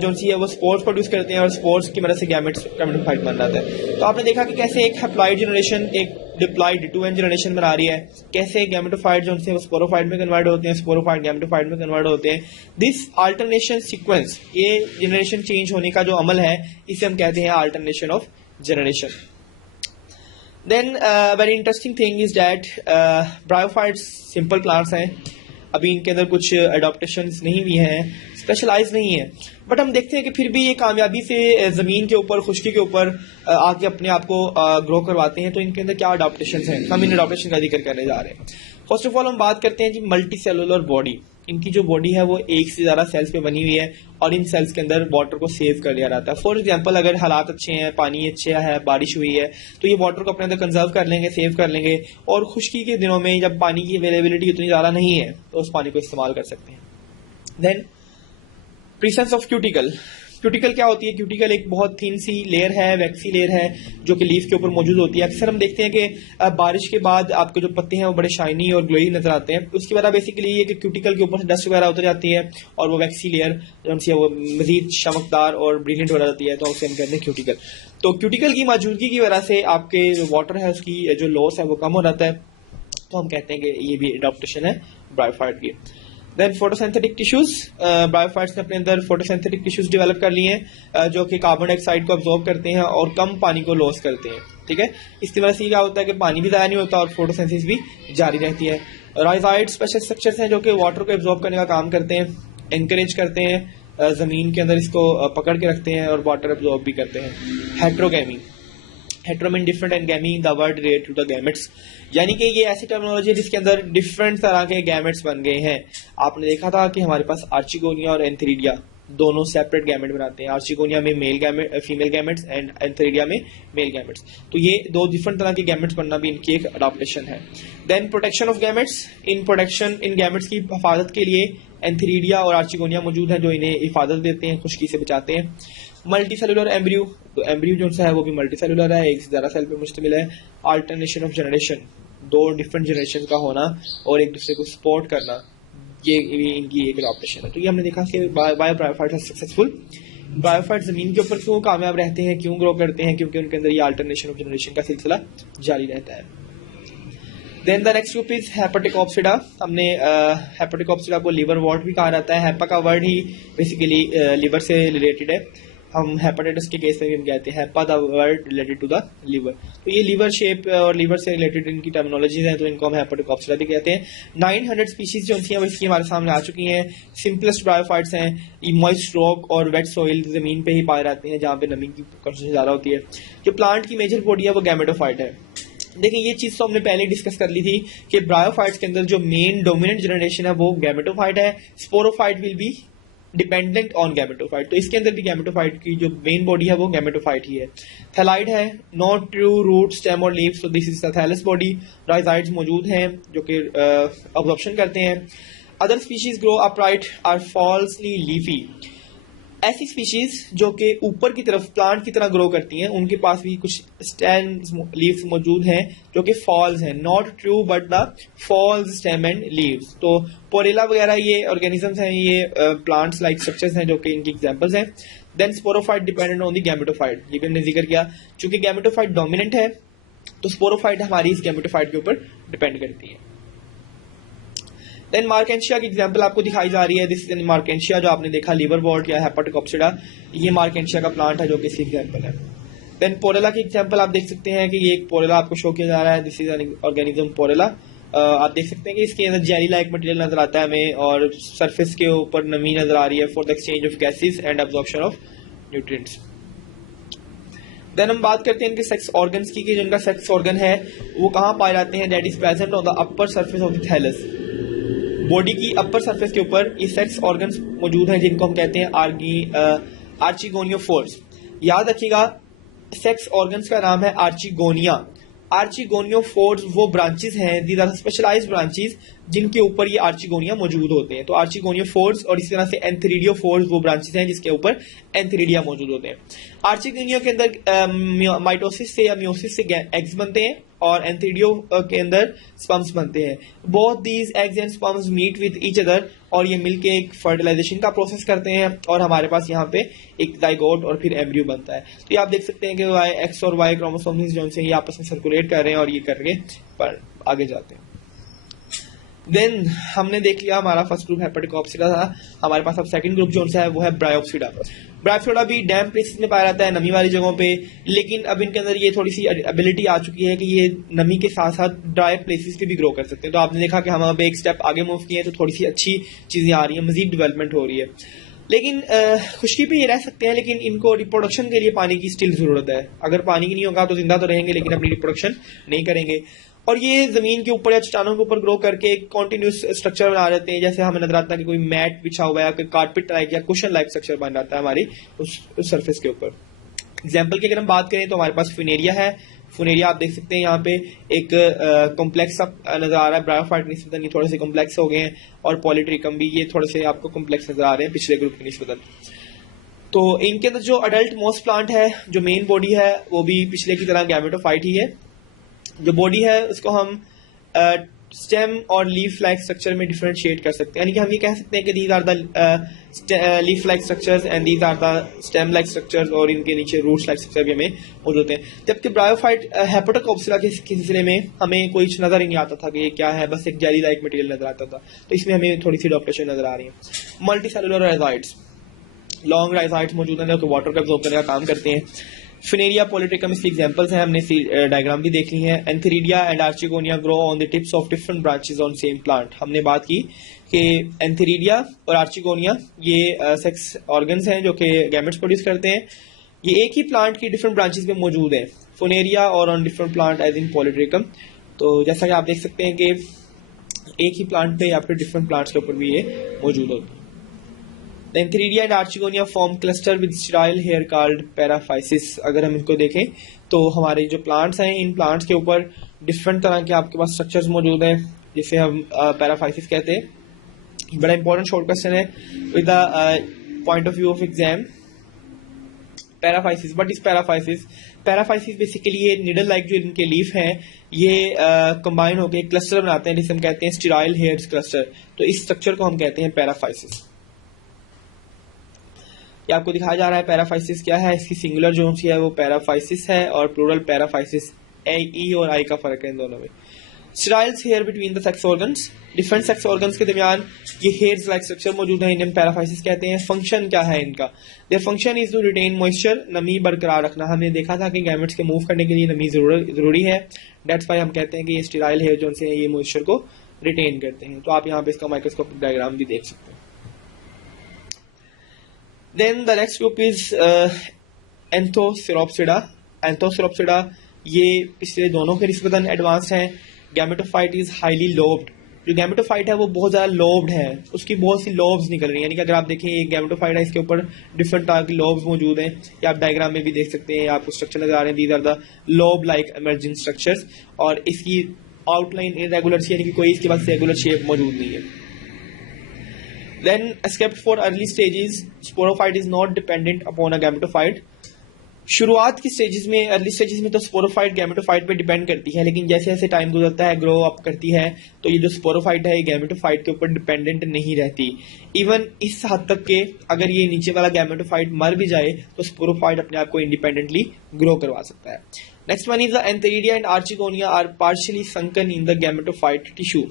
जो सी है वो स्पोर्स प्रोड्यूस करते हैं और स्पोर्स की मदद से गैमेटोफाइट बन जाता है। तो आपने देखा कि कैसे एक हैप्लॉइड जनरेशन एक डिप्लॉइड 2n जनरेशन बना रही है, कैसे गैमेटोफाइट जो उनसे स्पोरोफाइट में कन्वर्ट होते हैं, स्पोरोफाइट गैमेटोफाइट में कन्वर्ट होते हैं। दिस अल्टरनेशन सीक्वेंस, ये जनरेशन चेंज होने का जो अमल है, इसे हम कहते हैं alternation of generation. Then very interesting thing is that bryophytes simple plants हैं, अभी इनके अंदर कुछ अडॉप्टेशंस नहीं भी हैं, स्पेशलाइज नहीं है, बट हम देखते हैं कि फिर भी ये कामयाबी से जमीन के ऊपर, खुश्की के ऊपर आके अपने आप को ग्रो करवाते हैं। तो इनके अंदर क्या अडॉप्टेशंस हैं, हम इन अडॉप्टेशन का जिक्र करने जा रहे हैं। फर्स्ट ऑफ ऑल हम बात करते हैं जी मल्टी सेलुलर बॉडी। इनकी जो बॉडी है वो एक से ज्यादा सेल्स पे बनी हुई है और इन सेल्स के अंदर वाटर को सेव कर लिया जाता है। फॉर एग्जांपल अगर हालात अच्छे हैं, पानी अच्छा है, बारिश हुई है, तो ये वाटर को अपने अंदर कंजर्व कर लेंगे, सेव कर लेंगे, और खुश्की के दिनों में जब पानी की अवेलेबिलिटी उतनी ज्यादा नहीं है तो उस पानी को इस्तेमाल कर सकते हैं। Then presence of cuticle. Cuticle क्या होती है? क्यूटिकल एक बहुत थिन सी लेयर है, वैक्सी लेयर है, जो कि लीफ के ऊपर मौजूद होती है। अक्सर हम देखते हैं कि बारिश के बाद आपके जो पत्ते हैं वो बड़े शाइनी और ग्लोई नजर आते हैं। उसकी वजह बेसिकली ये कि क्यूटिकल के ऊपर से डस्ट वगैरह उतर जाती है और वो वैक्सी लेयर जो है वो मजीद चमकदार और ब्रिलियंट हो जाती है, तो उसे हम कहते हैं क्यूटिकल। तो क्यूटिकल की मौजूदगी की वजह से आपके जो वाटर है उसकी जो लॉस है वो कम हो जाता है, तो हम कहते हैं कि ये भी एडॉप्टेशन है ब्रायोफाइट की। देन फोटोसिंथेटिक टिश्यूज, ब्रायोफाइट्स ने अपने अंदर फोटोसिंथेटिक टिश्यूज डेवलप कर लिए हैं जो कि कार्बन डाइऑक्साइड को अब्जॉर्ब करते हैं और कम पानी को लॉस करते हैं। ठीक है, इसकी वजह से क्या होता है कि पानी भी ज़ाया नहीं होता और फोटोसिंथेसिस भी जारी रहती है। राइजाइड स्पेशल स्ट्रक्चर्स हैं जो कि वाटर को एब्जॉर्ब करने का काम करते हैं, एनकरेज करते हैं, जमीन के अंदर इसको पकड़ के रखते हैं और वाटर एब्जॉर्ब भी करते हैं। Heterogamy, hetero mean different and gamy the word related to the gametes, यानी कि ये ऐसी टर्मिनोलॉजी है जिसके अंदर डिफरेंट तरह के गैमेट्स बन गए हैं। आपने देखा था कि हमारे पास आर्चिगोनिया और एंथेरिडिया दोनों सेपरेट गैमेट बनाते हैं। आर्चिगोनिया में male gamete, female gametes, and antheridia में मेल गैमेट्स। तो ये दो डिफरेंट तरह के गैमेट्स बनना भी इनकी एक अडॉप्टेशन है। देन प्रोटेक्शन ऑफ गैमेट्स, इन गैमेट्स की हिफाजत के लिए एंथेरिडिया और आर्चिगोनिया मौजूद है जो इन्हें हिफाजत देते हैं, खुश्की से बचाते हैं। मल्टी सेलुलर एम्ब्रियो, तो एम्ब्रियो जो है वो भी मल्टी सेलुलर है, एक से ज्यादा सेल पे मुश्तमिल है। अल्टरनेशन ऑफ जनरेशन, दो डिफरेंट जनरेशन का होना और एक दूसरे को सपोर्ट करना, ये इनकी एक अडॉप्टेशन है। तो ये हमने देखा कि ब्रायोफाइट्स आर सक्सेसफुल। ब्रायोफाइट जमीन के ऊपर क्यों कामयाब रहते हैं, क्यों ग्रो करते हैं? क्योंकि उनके अंदर ये अल्टरनेशन ऑफ जनरेशन का सिलसिला जारी रहता है। Then the next group is hepaticopsida. हमने हेपेटिकोप्सिडा को लिवर वॉर्ट भी कहा जाता है। हेपा का वर्ड ही बेसिकली लिवर से रिलेटेड है। हम हेपेटाइटिस के केस में भी हम कहते हैं hepa the word related to the liver. तो ये लिवर शेप और लिवर से रिलेटेड इनकी टर्मिनोलॉजीज हैं, तो इनको हम हेपेटिकोप्सिडा भी कहते हैं। 900 स्पीशीज जो हैं वो इसकी हमारे सामने आ चुकी हैं। सिंपलेस्ट ब्रायोफाइट्स हैं, ये मॉइस्ट रॉक और वेट सॉइल जमीन पे ही पाए जाते हैं जहाँ पे नमी की कंसंट्रेशन ज्यादा होती है। जो प्लांट की मेजर बॉडी है वो गैमेटोफाइट है। देखिए ये चीज तो हमने पहले डिस्कस कर ली थी कि ब्रायोफाइट्स के अंदर जो मेन डोमिनेंट जनरेशन है वो गैमेटोफाइट है। Sporophyte will be dependent on gametophyte, तो इसके अंदर भी गैमेटोफाइट की जो मेन बॉडी है वो गैमेटोफाइट ही है। थैलाइड है, नॉट ट्रू रूट, स्टेम और लीव्स, तो this is the thallus body. Rhizoids मौजूद हैं जो कि अब्जॉर्प्शन करते हैं। Other species grow upright or falsely leafy. ऐसी स्पीशीज जो कि ऊपर की तरफ प्लांट की तरह ग्रो करती हैं, उनके पास भी कुछ स्टेम्स लीव्स मौजूद हैं जो कि फॉल्स हैं। Not true but the false stem and leaves. तो पोरेला वगैरह ये ऑर्गेनिजम्स हैं, ये प्लांट्स लाइक स्ट्रक्चर्स हैं जो कि इनकी एग्जांपल्स हैं। Then sporophyte dependent on the gametophyte, ये भी हमने जिक्र किया। चूंकि गैमेटोफाइट डोमिनेंट है तो स्पोरोफाइट हमारी इस गैमेटोफाइट के ऊपर डिपेंड करती है। देन मार्केंशिया की एग्जांपल आपको दिखाई जा रही है। दिस इज मार्केंशिया जो आपने देखा लिवर वॉर्ट या हेपेटिकोप्सिडा, ये मार्केंशिया का प्लांट है जो कि इसकी एग्जांपल है। देन पोरेला की एग्जांपल आप देख सकते हैं कि ये एक पोरेला आपको शो किया जा रहा है। This is an organism Porella. आप देख सकते हैं कि इसके अंदर जेली लाइक मटेरियल नजर आता है हमें और सरफेस के ऊपर नमी नजर आ रही है for the exchange of gases and absorption of nutrients. Then हम बात करते हैं इनके सेक्स ऑर्गन्स की, कि जिनका सेक्स ऑर्गन है वो कहाँ पाए जाते हैं। That is present on the upper surface of the thallus. Body की अपर सरफेस के ऊपर ये सेक्स ऑर्गन्स मौजूद हैं जिनको हम कहते हैं आर्चिगोनियोफोर्स। याद रखिएगा सेक्स ऑर्गन्स का नाम है आर्चिगोनिया। आर्चिगोनियोफोर्स वो ब्रांचेस हैं, दीज आर स्पेशलाइज्ड ब्रांचेस जिनके ऊपर ये आर्चिगोनिया मौजूद होते हैं। तो आर्चिगोनियोफोर्स और इसी तरह से एंथेरिडियोफोर्स वो ब्रांचेस हैं जिसके ऊपर एंथेरिडिया मौजूद होते हैं। आर्चिगोनिया के अंदर माइटोसिस से या मियोसिस से एग्स बनते हैं और एंथेरिडियो के अंदर स्पर्म्स बनते हैं। Both these eggs and sperms meet with each other और ये मिलके एक फर्टिलाइजेशन का प्रोसेस करते हैं और हमारे पास यहाँ पे एक जाइगोट और फिर एम्ब्रियो बनता है। तो ये आप देख सकते हैं कि वाई एक्स और वाई क्रोमोसोम्स जो से ये आपस में सर्कुलेट कर रहे हैं और ये करके पर आगे जाते हैं। देन हमने देख लिया हमारा फर्स्ट ग्रुप हेपेटिकोप्सिडा था। हमारे पास अब सेकंड ग्रुप जो है वो है ब्रायोप्सिडा। ब्रायोप्सिडा भी डैम्प प्लेसेस में पाया जाता है, नमी वाली जगहों पे, लेकिन अब इनके अंदर ये थोड़ी सी एबिलिटी आ चुकी है कि ये नमी के साथ साथ ड्राई प्लेसेस पे भी ग्रो कर सकते हैं। तो आपने देखा कि हम अब एक स्टेप आगे मूव किए हैं, तो थोड़ी सी अच्छी चीजें आ रही है, मजीद डेवलपमेंट हो रही है। लेकिन खुश्की पे ये रह सकते हैं, लेकिन इनको रिप्रोडक्शन के लिए पानी की स्टिल जरूरत है। अगर पानी की नहीं होगा तो जिंदा तो रहेंगे लेकिन अपनी रिप्रोडक्शन नहीं करेंगे। और ये जमीन के ऊपर या चट्टानों के ऊपर ग्रो करके एक कॉन्टिन्यूस स्ट्रक्चर बना रहते हैं, जैसे हमें नजर आता है कि कोई मैट बिछा हुआ है, कोई कारपेट लाइक या कुशन लाइक स्ट्रक्चर बन जाता है हमारी उस सरफेस के ऊपर। एग्जाम्पल की अगर हम बात करें तो हमारे पास फुनेरिया है। फुनेरिया आप देख सकते हैं यहाँ पे एक कॉम्प्लेक्स नजर आ रहा है। ब्रायोफाइट निस्बतन ये थोड़े से कॉम्प्लेक्स हो गए हैं और पॉलीट्रिकम भी ये थोड़े से आपको कॉम्प्लेक्स नजर आ रहे हैं पिछले ग्रुप की निस्बतन। तो इनके अंदर जो अडल्ट मोस्ट प्लांट है, जो मेन बॉडी है, वो भी पिछले की तरह गैमेटोफाइट ही है। जो बॉडी है उसको हम स्टेम और लीफ लाइक स्ट्रक्चर में डिफरेंशिएट कर सकते हैं, यानी कि हम ये कह सकते हैं कि these are the leaf like structures and these are the stem like structures, और इनके नीचे रूट्स लाइक स्ट्रक्चर भी हमें मौजूद होते हैं। जबकि ब्रायोफाइट हेपेटिकोप्सिडा के सिलसिले में हमें कुछ नजर ही नहीं आता था कि ये क्या है, बस एक जेली लाइक मटेरियल नजर आता था। तो इसमें हमें थोड़ी सी डॉक्यूमेंटेशन नजर आ रही है। Multi cellular rhizoids, long rhizoids मौजूद हैं जो वाटर का एब्जॉर्ब करने का काम करते हैं। फिनेरिया पॉलीट्रिकम इसकी एग्जांपल्स हैं, हमने डायग्राम भी देख ली है। Antheridia and archegonia grow on the tips of different branches on same plant. हमने बात की कि एंथेरिडिया और आर्चिगोनिया ये सेक्स ऑर्गन्स हैं जो कि गैमेट्स प्रोड्यूस करते हैं। ये एक ही प्लांट की डिफरेंट ब्रांचेस में मौजूद है, फुनेरिया और on different plant as in Polytrichum. तो जैसा कि आप देख सकते हैं कि एक ही प्लांट पे या फिर डिफरेंट प्लांट्स के ऊपर भी ये मौजूद होते हैं। Antheridia and archegonia form cluster with sterile hair called paraphysis. अगर हम इनको देखें तो हमारे जो प्लांट्स हैं, इन प्लांट्स के ऊपर डिफरेंट तरह के आपके पास स्ट्रक्चर्स मौजूद हैं जिसे हम पैराफाइसिस कहते हैं। बड़ा इंपॉर्टेंट शॉर्ट क्वेश्चन है with the point of view of exam. Paraphysis, what is paraphysis? Paraphysis basically ये निडल लाइक जो इनके लीफ हैं ये कंबाइन होकर एक क्लस्टर बनाते हैं जिसे हम कहते हैं स्टेराइल हेयर्स क्लस्टर। तो इस स्ट्रक्चर को हम कहते हैं पैराफाइसिस। ये आपको दिखाया जा रहा है पैराफाइसिस क्या है। इसकी सिंगुलर जो है वो पैराफाइसिस है और प्लूरल पैराफाइसिस। ई और आई का फर्क है इन दोनों में। Steriles hair between the sex organs, different sex organs के दरमियान ये हेयर्स लाइक स्ट्रक्चर मौजूद है, इन्हें पैराफाइसिस कहते हैं। फंक्शन क्या है इनका? Their function is to retain moisture, नमी बरकरार रखना। हमने देखा था कि गैमेट्स के मूव करने के लिए नमी जरूरी है, दैट्स व्हाई हम कहते हैं कि ये स्टेराइल हेयर जो है ये मॉइस्चर को रिटेन करते हैं। तो आप यहाँ पे इसका माइक्रोस्कोपिक डायग्राम भी देख सकते हैं। Then the next group is Anthoceropsida. Anthoceropsida ये पिछले दोनों के निस्बतन एडवांस हैं। Gametophyte is highly lobed. जो गैमेटोफाइट है वो बहुत ज्यादा लोब्ड है, उसकी बहुत सी लोब्स निकल रही हैं। यानी कि अगर आप देखें ये गैमेटोफाइट है, इसके ऊपर डिफरेंट तरह की लोब्स मौजूद हैं। या आप डायग्राम में भी देख सकते हैं, आपको स्ट्रक्चर नजर आ रहे हैं, these are the lobe like emerging structures. और इसकी आउटलाइन इरेगुलर सी, यानी कि कोई इसके पास रेगुलर शेप मौजूद नहीं है। Then, except for early stages, sporophyte is not dependent upon a gametophyte. शुरुआत की स्टेजेस में, अर्ली स्टेजेस में तो स्पोरोफाइट गैमेटोफाइट पे डिपेंड करती है, लेकिन जैसे जैसे टाइम गुजरता है, ग्रो अप करती है, तो ये जो स्पोरोफाइट है ये गैमेटोफाइट के ऊपर डिपेंडेंट नहीं रहती। इवन इस हद तक के अगर ये नीचे वाला गैमेटोफाइट मर भी जाए तो स्पोरोफाइट अपने आप को इंडिपेंडेंटली ग्रो करवा सकता है। Next one is the antheridia and archegonia are partially sunken in the gametophyte tissue.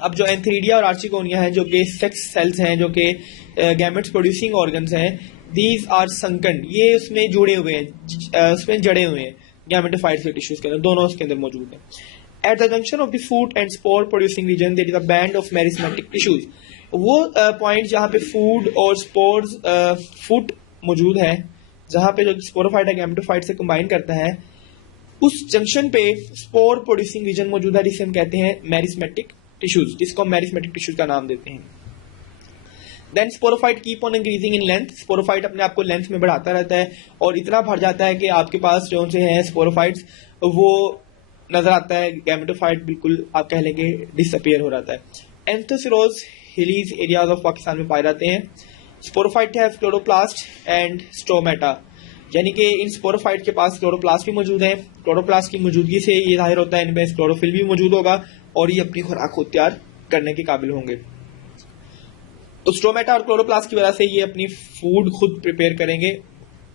अब जो एंथेरिडिया और आर्चिगोनिया है जो कि सेक्स सेल्स हैं, जो कि गैमेट्स प्रोड्यूसिंग ऑर्गन्स हैं, दीज आर संकन, ये उसमें जुड़े हुए हैं, उसमें जड़े हुए हैं गैमेटोफाइट्स के टिश्यूज के अंदर, दोनों उसके अंदर मौजूद हैं। At the junction of the food and spore producing region there is a band of meristematic tissues. वो पॉइंट जहां पे फूड और स्पोर्स फूड मौजूद है, जहां पे जो स्पोरोफाइट है गैमेटोफाइट से कंबाइन करता है, उस जंक्शन पे स्पोर प्रोड्यूसिंग रीजन मौजूद है जिसे हम कहते हैं मेरिस्मेटिक टिश्यूज, जिसको हम मेरिस्मेटिक टिश्यूज का नाम देते हैं। Then sporophyte keep on increasing in length. Sporophyte अपने आप को लेंथ में बढ़ाता रहता है और इतना बढ़ जाता है कि आपके पास जो से हैं स्पोरोफाइट्स वो नजर आता है, गैमेटोफाइट बिल्कुल आप कह लेंगे डिसअपियर हो जाता है। एंथोसिरोज हिलीज एरियाज ऑफ पाकिस्तान में पाए जाते हैं। स्पोरोफाइट है क्लोरोप्लास्ट एंड स्टोमेटा, यानी कि इन स्पोरोफाइट के पास क्लोरोप्लास्ट भी मौजूद है। क्लोरोप्लास्ट की मौजूदगी से ये जाहिर होता है इनमें क्लोरोफिल भी मौजूद होगा और ये अपनी खुराक खुद तैयार करने के काबिल होंगे। तो स्टोमेटा और क्लोरोप्लास्ट की वजह से ये अपनी फूड खुद प्रिपेयर करेंगे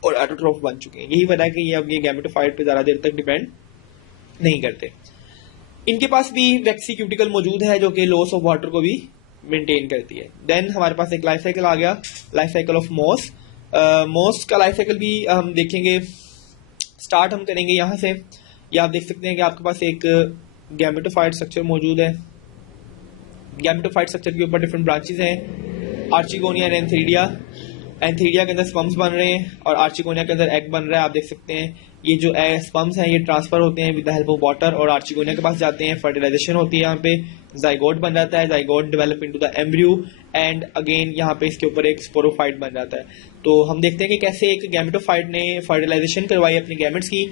और ऑटोट्रोफ बन चुके हैं। यही वजह है कि ये अब ये गैमेटोफाइट पे ज्यादा देर तक डिपेंड नहीं करते। इनके पास भी वैक्सी क्यूटिकल मौजूद है जो कि लॉस ऑफ वाटर को भी मेंटेन करती है। देन हमारे पास एक लाइफ साइकिल आ गया, life cycle of moss. Moss का लाइफ साइकिल भी हम देखेंगे। स्टार्ट हम करेंगे यहाँ से। ये आप देख सकते हैं कि आपके पास एक गैमेटोफाइट स्ट्रक्चर मौजूद है। गैमेटोफाइट स्ट्रक्चर के ऊपर डिफरेंट ब्रांचेस हैं, आर्चिगोनिया एंड एंथीरिया। एंथीरिया के अंदर स्पम्स बन रहे हैं और आर्चिगोनिया के अंदर एग बन रहा है। आप देख सकते हैं ये जो स्पम्स हैं ये ट्रांसफर होते हैं with the help of water और आर्चिगोनिया के पास जाते हैं। फर्टिलाइजेशन होती है, यहाँ पे जाइगोट बन जाता है, zygote develop into the embryo and again यहाँ पे इसके ऊपर एक स्पोरोफाइट बन जाता है। तो हम देखते हैं कि कैसे एक गैमेटोफाइट ने फर्टिलाइजेशन करवाई अपनी गैमेट्स की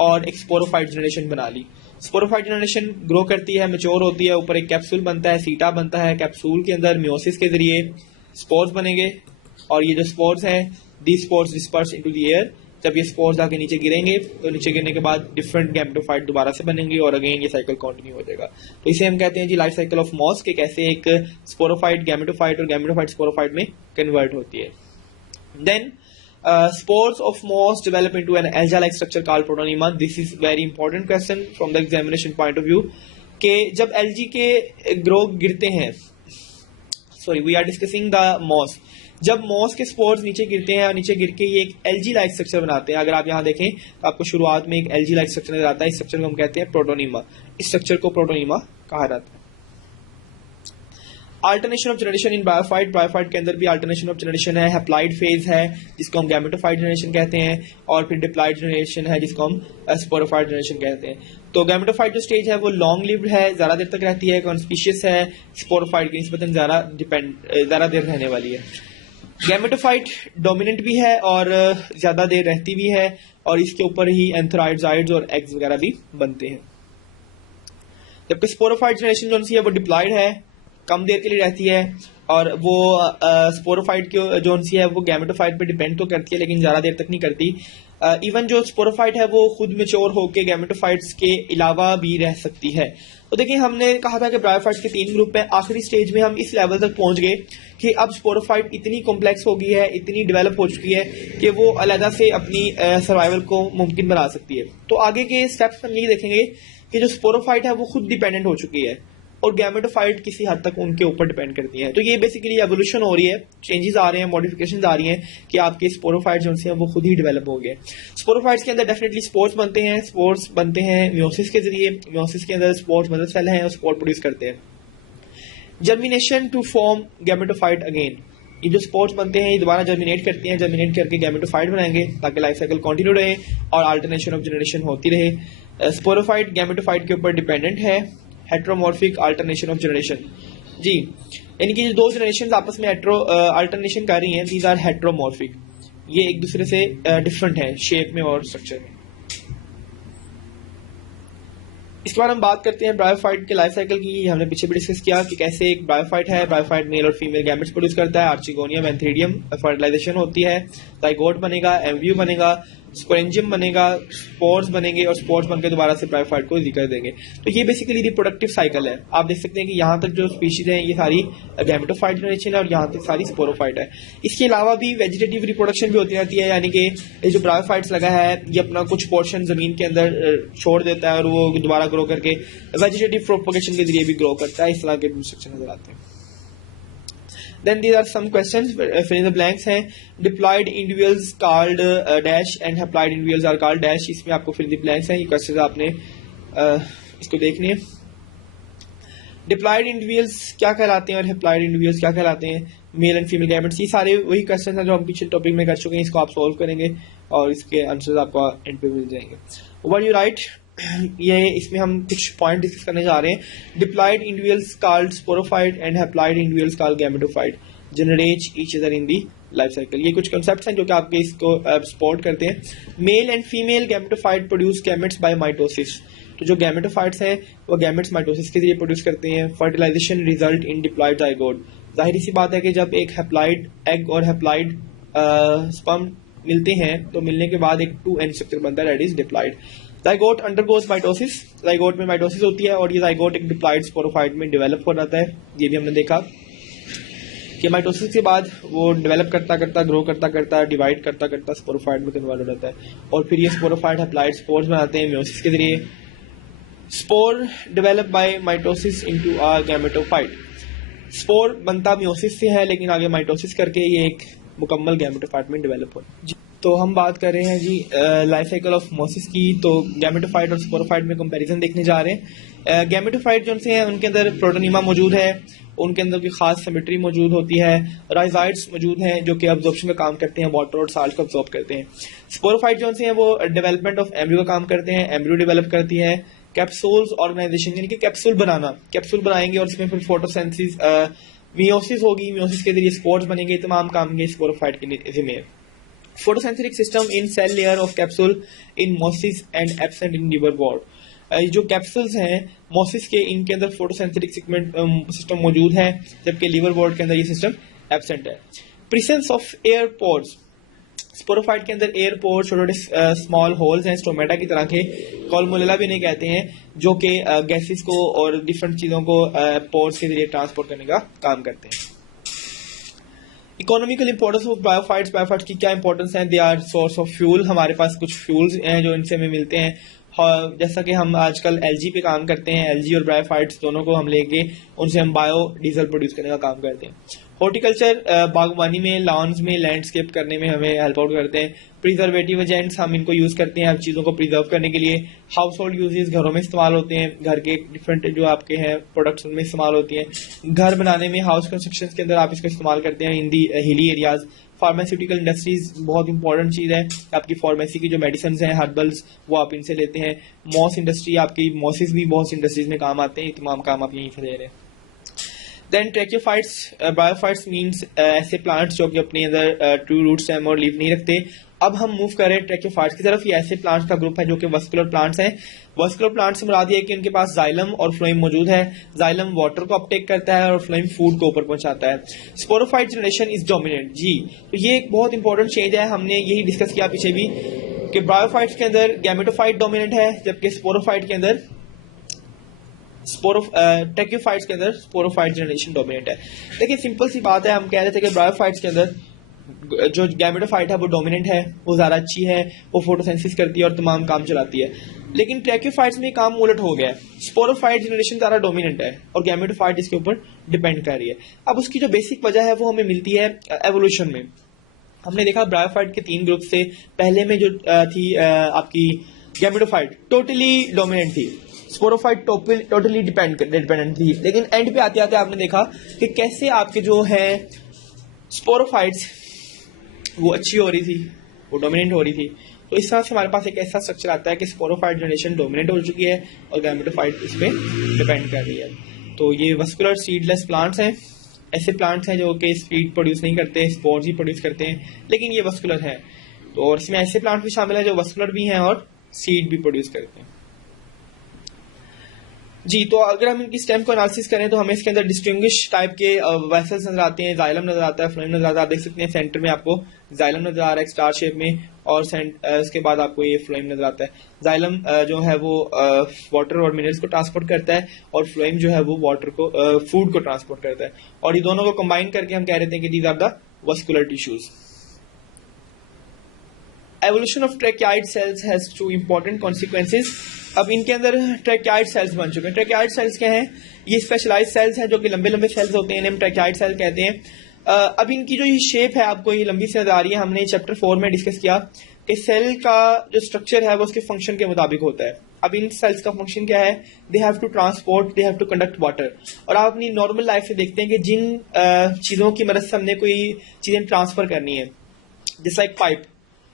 और एक स्पोरोफाइट जनरेशन बना ली। स्पोरोफाइट जनरेशन ग्रो करती है, मैच्योर होती है, ऊपर एक कैप्सूल बनता है, सीटा बनता है। कैप्सूल के अंदर मियोसिस के जरिए स्पोर्स बनेंगे और ये जो स्पोर्स हैं these spores disperse into the air. जब ये स्पोर्स आके नीचे गिरेंगे तो नीचे गिरने के बाद डिफरेंट गैमेटोफाइट दोबारा से बनेंगे और अगेन ये साइकिल कंटिन्यू हो जाएगा। तो इसे हम कहते हैं जी लाइफ साइकिल ऑफ मॉस, के कैसे एक स्पोरोफाइट गैमेटोफाइट और गैमेटोफाइट स्पोरोफाइट में कन्वर्ट होती है। Then spores of moss develop into an alga-like structure called protonema. This is very important question from the examination point of view. कि जब algae के ग्रो गिरते हैं, sorry we are discussing the moss. जब moss के spores नीचे गिरते हैं और नीचे गिर के ये एक algae-like structure बनाते हैं। अगर आप यहाँ देखें तो आपको शुरुआत में एक algae-like structure नजर आता है। इस स्ट्रक्चर को हम कहते हैं प्रोटोनीमा। इस स्ट्रक्चर को प्रोटोनीमा कहा जाता है। Alternation of generation in bryophyte, bryophyte के अंदर भी अल्टरनेशन ऑफ जनरेशन है। हैप्लॉइड फेज है जिसको हम गैमेटोफाइट जनरेशन कहते हैं और फिर डिप्लॉइड जनरेशन है जिसको हम स्पोरोफाइट जनरेशन कहते हैं। तो गैमेटोफाइट जो स्टेज है वो लॉन्ग लिव्ड है, ज्यादा देर तक रहती है, कॉन्स्पीशियस है। स्पोरोफाइट की निस्बतन ज्यादा देर रहने वाली है। गैमेटोफाइट डोमिनेंट भी है और ज्यादा देर रहती भी है और इसके ऊपर ही एंथ्राइड्स और एग्स वगैरह भी बनते हैं। जबकि स्पोरोफाइट जनरेशन जो है वो डिप्लॉइड है, कम देर के लिए रहती है और वो स्पोरोफाइट की जो है वो गैमेटोफाइट पे डिपेंड तो करती है लेकिन ज्यादा देर तक नहीं करती। इवन जो स्पोरोफाइट है वो खुद मेच्योर होकर गैमेटोफाइट्स के अलावा भी रह सकती है। तो देखिए हमने कहा था कि ब्रायोफाइट्स के 3 ग्रुप हैं। आखिरी स्टेज में हम इस लेवल तक पहुंच गए कि अब स्पोरोफाइट इतनी कॉम्प्लेक्स हो गई है, इतनी डेवलप हो चुकी है कि वो अलग से अपनी सर्वाइवल को मुमकिन बना सकती है। तो आगे के स्टेप्स हम यही देखेंगे कि जो स्पोरोफाइट है वो खुद डिपेंडेंट हो चुकी है और गैमेटोफाइट किसी हद तक उनके ऊपर डिपेंड करती है। तो ये बेसिकली एवोल्यूशन हो रही है, चेंजेस आ रहे हैं, मॉडिफिकेशंस आ रही हैं कि आपके स्पोरोफाइट जो हैं वो खुद ही डेवलप हो गए। स्पोरोफाइट्स के अंदर डेफिनेटली स्पोर्स बनते हैं, स्पोर्स बनते हैं मियोसिस के जरिए। मियोसिस के अंदर स्पोर्स मदर सेल हैं और स्पोर प्रोड्यूस करते हैं। Germination to form gametophyte again, ये जो स्पोर्स बनते हैं ये दोबारा जर्मिनेट करती हैं, जर्मिनेट करके गैमेटोफाइट बनाएंगे ताकि लाइफ साइकिल कंटिन्यू रहे और अल्टरनेशन ऑफ जनरेशन होती रहे। स्पोरोफाइट गैमेटोफाइट के ऊपर डिपेंडेंट है। हेट्रोमॉर्फिक अल्टरनेशन ऑफ जनरेशन, जी यानी कि जो 2 जनरेशन आपस में अल्टरनेशन कर रही हैं, दीज आर हेट्रोमॉर्फिक। ये एक दूसरे से डिफरेंट है शेप में और स्ट्रक्चर में। इसके बाद हम बात करते हैं ब्रायोफाइट के लाइफ साइकिल की। हमने पीछे भी डिस्कस किया कि कैसे एक ब्रायोफाइट है, ब्रायोफाइट मेल और फीमेल गैमेट्स प्रोड्यूस करता है, आर्चिगोनियम एंथीरियम, फर्टिलाइजेशन होती है, जाइगोट बनेगा, एम्ब्रियो बनेगा, स्पोरेंजियम बनेगा, स्पोर्स बनेंगे और स्पोर्स बनकर दोबारा से ब्रायोफाइट को जिक्र देंगे। तो ये बेसिकली रिप्रोडक्टिव साइकिल है। आप देख सकते हैं कि यहाँ तक जो स्पीशीज हैं ये सारी गैमेटोफाइट जनरेशन है और यहाँ तक सारी स्पोरोफाइट है। इसके अलावा भी वेजिटेटिव रिप्रोडक्शन भी होती रहती है, यानी कि ये जो ब्रायोफाइट्स लगा है ये अपना कुछ पोर्शन जमीन के अंदर छोड़ देता है और वो दोबारा ग्रो करके वेजिटेटिव प्रोपगेशन के जरिए भी ग्रो करता है। इस तरह के स्ट्रक्चर नजर आते हैं। Then these are some questions, fill in the blanks हैं। Diploid individuals called dash and haploid individuals are called dash। इसमें आपको fill in the blanks हैं, ये questions आपने इसको देखने हैं। Diploid individuals क्या कहलाते हैं और haploid individuals क्या कहलाते हैं, मेल एंड फीमेल गैमेट्स। ये सारे वही क्वेश्चन हैं जो हम पिछले टॉपिक में कर चुके हैं, इसको आप सॉल्व करेंगे और इसके आंसर्स आपको एंड पे मिल जाएंगे। What you write, ये इसमें हम कुछ पॉइंट डिस्कस करने जा रहे हैं। Diploid individuals called sporophyte and haploid individuals called gametophyte generate each other in the life cycle. ये कुछ कॉन्सेप्ट्स हैं जो कि आपके इसको सपोर्ट करते हैं। Male and female gametophyte produce gametes by mitosis. तो जो गैमेटोफाइट्स हैं वो गैमेट्स माइटोसिस के जरिए प्रोड्यूस करते हैं। Fertilization result in diploid zygote. जाहिर सी बात है कि जब एक हैप्लॉइड एग और हैप्लॉइड स्पर्म मिलते हैं तो मिलने के बाद एक 2n स्ट्रक्चर बनता है, that is diploid. Zygote undergoes mitosis. Zygote में माइटोसिस होती है और ये जाइगोट एक डिप्लॉयड स्पोरोफाइट में डेवलप हो जाता है। ये भी हमने देखा कि माइटोसिस के बाद वो डेवलप करता करता ग्रो करता करता डिवाइड करता करता स्पोरोफाइट में कन्वर्ट हो जाता है और फिर ये स्पोरोफाइट हैप्लॉइड स्पोर्स बनाते हैं मेयोसिस के जरिए। Spore develop by mitosis into a gametophyte. Spore बनता मेयोसिस से है लेकिन आगे माइटोसिस करके ये एक मुकम्मल गैमेटोफाइट में डेवलप हो। तो हम बात कर रहे हैं जी लाइफ साइकिल ऑफ मोसिस की। तो गैमेटोफाइट और स्पोरोफाइट में कंपैरिजन देखने जा रहे हैं। गैमेटोफाइट जो से हैं उनके अंदर प्रोटोनिमा मौजूद है, उनके अंदर कोई खास सिमेट्री मौजूद होती है। राइजाइड्स मौजूद हैं जो कि अब्जॉर्प्शन का काम करते हैं, वाटर और साल्ट को अब्जॉर्ब करते हैं। स्पोरोफाइट जो से हैं वो डेवलपमेंट ऑफ एम्ब्रियो का काम करते हैं, एम्ब्रियो डेवलप करती है। कैप्सूल्स ऑर्गेनाइजेशन यानी कि कैप्सूल बनाना, कैप्सूल बनाएंगे और इसमें फिर फोटोसिंथेसिस मियोसिस होगी, मियोसिस के जरिए स्पोर्स बनेंगे। तमाम काम ये स्पोरोफाइट के जिम्मे। Photosynthetic system in cell layer of capsule in mosses and absent in liver wall. जो कैप्सूल्स हैं मोसिस के, इनके अंदर फोटोसिंथेटिक सिस्टम मौजूद है जबकि लिवर वॉल के अंदर ये सिस्टम एब्सेंट है। Presence of air pores. Sporophyte के अंदर एयर पोर्स छोटे छोटे स्मॉल होल्स हैं स्टोमेटा की तरह के, कॉलमोलेला भी नहीं कहते हैं, जो कि गैसेस को और डिफरेंट चीजों को पोर्स के जरिए ट्रांसपोर्ट करने का काम करते हैं। Economical importance of bryophytes. Bryophytes की क्या इंपॉर्टेंस है? They are source of fuel. हमारे पास कुछ फ्यूल्स हैं जो इनसे हमें मिलते हैं। जैसा कि हम आजकल एलजी पे काम करते हैं, एलजी और बायोफाइट्स दोनों को हम लेके उनसे हम बायो डीजल प्रोड्यूस करने का काम करते हैं। हॉर्टिकल्चर, बागवानी में, लॉन्स में लैंडस्केप करने में हमें हेल्प आउट करते हैं। प्रिजर्वेटिव एजेंट्स, हम इनको यूज करते हैं हर चीजों को प्रिजर्व करने के लिए। हाउस होल्ड यूजेस, घरों में इस्तेमाल होते हैं, घर के डिफरेंट जो आपके हैं प्रोडक्ट्स उनमें इस्तेमाल होती हैं। घर बनाने में, हाउस कंस्ट्रक्शन के अंदर आप इसको इस्तेमाल करते हैं इन दी हिली एरियाज। फार्मास्यूटिकल इंडस्ट्रीज बहुत इंपॉर्टेंट चीज है, आपकी फार्मेसी की जो मेडिसिन हैं, हर्बल्स, वो आप इनसे लेते हैं। मॉस इंडस्ट्री, आपकी मॉसिस भी बहुत इंडस्ट्रीज में काम आते हैं, तमाम काम आप यहीं से ले रहे हैं। देन ट्रैकियोफाइट्स। बायोफाइट्स मीन्स ऐसे प्लांट्स जो कि अपने अंदर ट्रू रूट स्टेम और लीफ नहीं रखते। अब हम मूव कर रहे हैं ट्रैकियोफाइट्स की तरफ। ये ऐसे प्लांट्स का ग्रुप है जो कि वस्कुलर प्लांट्स हैं। वस्कुलर प्लांट्स से मुराद है कि उनके पास जाइलम और फ्लोएम मौजूद है। जाइलम वाटर को अपटेक करता है और फ्लोएम फूड को ऊपर पहुंचाता है। Sporophyte generation is dominant. जी, तो ये एक बहुत इंपॉर्टेंट चेंज है, हमने यही डिस्कस किया पीछे भी कि बायोफाइट्स के अंदर गैमेटोफाइट डोमिनेंट है जबकि स्पोरोफाइट के अंदर ट्रैकियोफाइट्स के अंदर स्पोरोफाइट जनरेशन डोमिनेंट है। देखिए सिंपल सी बात है, हम कह रहे थे कि बायोफाइट्स के अंदर जो गैमेटोफाइट है वो डोमिनेंट है, वो ज्यादा अच्छी है, वो फोटोसिंथेसिस करती है और तमाम काम चलाती है। लेकिन ट्रैकियोफाइट्स में काम उलट हो गया है, स्पोरोफाइट जनरेशन ज्यादा डोमिनेंट है और गैमेटोफाइट इसके ऊपर डिपेंड कर रही है। अब उसकी जो बेसिक वजह है वो हमें मिलती है एवोल्यूशन में। हमने देखा बायोफाइट के 3 ग्रुप से पहले में जो थी आपकी गैमेटोफाइट टोटली डोमिनेंट थी, स्पोरोफाइट टोटली डिपेंडेंट थी। लेकिन एंड पे आते आते आपने देखा कि कैसे आपके जो है स्पोरोफाइट्स वो अच्छी हो रही थी, वो डोमिनेंट हो रही थी। तो इस तरह से हमारे पास एक ऐसा स्ट्रक्चर आता है कि स्पोरोफाइट जनरेशन डोमिनेंट हो चुकी है और गैमेटोफाइट इस पे डिपेंड कर रही है। तो ये वस्कुलर सीडलेस प्लांट्स हैं, ऐसे प्लांट्स हैं जो कि सीड प्रोड्यूस नहीं करते, स्पोर्स ही प्रोड्यूस करते हैं, लेकिन ये वस्कुलर हैं। तो और इसमें ऐसे प्लांट भी शामिल है जो वस्कुलर भी हैं और सीड भी प्रोड्यूस करते हैं। जी, तो अगर हम इनकी स्टेम को एनालिसिस करें तो हमें इसके अंदर डिस्टिंग्विश टाइप के वेसल्स नजर आते हैं। जाइलम नजर आता है, फ्लोएम नजर आता है, आप देख सकते हैं सेंटर में आपको जाइलम नजर आ रहा है स्टार शेप में और इसके बाद आपको ये फ्लोएम नजर आता है। जाइलम जो है वो वाटर और मिनरल्स को ट्रांसपोर्ट करता है और फ्लोएम जो है वो वाटर को फूड को ट्रांसपोर्ट करता है, और ये दोनों को कंबाइन करके हम कह रहे थे कि these are the vascular tissues. Evolution of tracheid cells has 2 important consequences. अब इनके अंदर ट्रैकियाइड सेल्स बन चुके हैं। ट्रैकियाइड सेल्स क्या हैं? ये स्पेशलाइज्ड सेल्स हैं जो कि लंबे लंबे सेल्स होते हैं, इन्हें हम ट्रैकियाइड सेल कहते हैं। अब इनकी जो ये शेप है आपको ये लंबी से नजर आ रही है, हमने चैप्टर 4 में डिस्कस किया कि सेल का जो स्ट्रक्चर है वो उसके फंक्शन के मुताबिक होता है। अब इन सेल्स का फंक्शन क्या है? They have to transport, they have to conduct water. और आप अपनी नॉर्मल लाइफ से देखते हैं कि जिन चीजों की मदद से हमने कोई चीजें ट्रांसफर करनी है, जैसे लाइक पाइप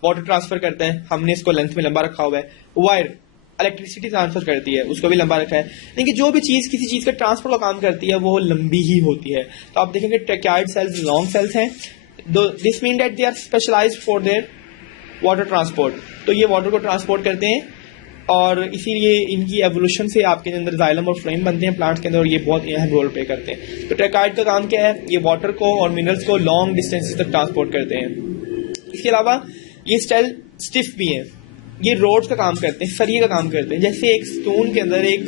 वाटर ट्रांसफर करता है, हमने इसको लेंथ में लंबा रखा हुआ है। वायर इलेक्ट्रिसिटी ट्रांसफर करती है, उसको भी लंबा रखा है। लेकिन जो भी चीज किसी चीज का ट्रांसफर का काम करती है वो लंबी ही होती है। तो आप देखेंगे ट्रैकियाइड सेल्स लॉन्ग सेल्स हैं। This mean that they are specialized for their water transport. तो ये वाटर को ट्रांसपोर्ट करते हैं और इसीलिए इनकी एवोल्यूशन से आपके अंदर जाइलम और फ्लोएम बनते हैं प्लांट्स के अंदर, और ये बहुत अहम रोल प्ले करते हैं। तो ट्रैकाइड का काम क्या है, ये वाटर को और मिनरल्स को लॉन्ग डिस्टेंसेस तक ट्रांसपोर्ट करते हैं। इसके अलावा ये स्टेल स्टिफ भी हैं, ये रोड्स का काम करते हैं, सरिये का काम करते हैं। जैसे एक स्टोन के अंदर, एक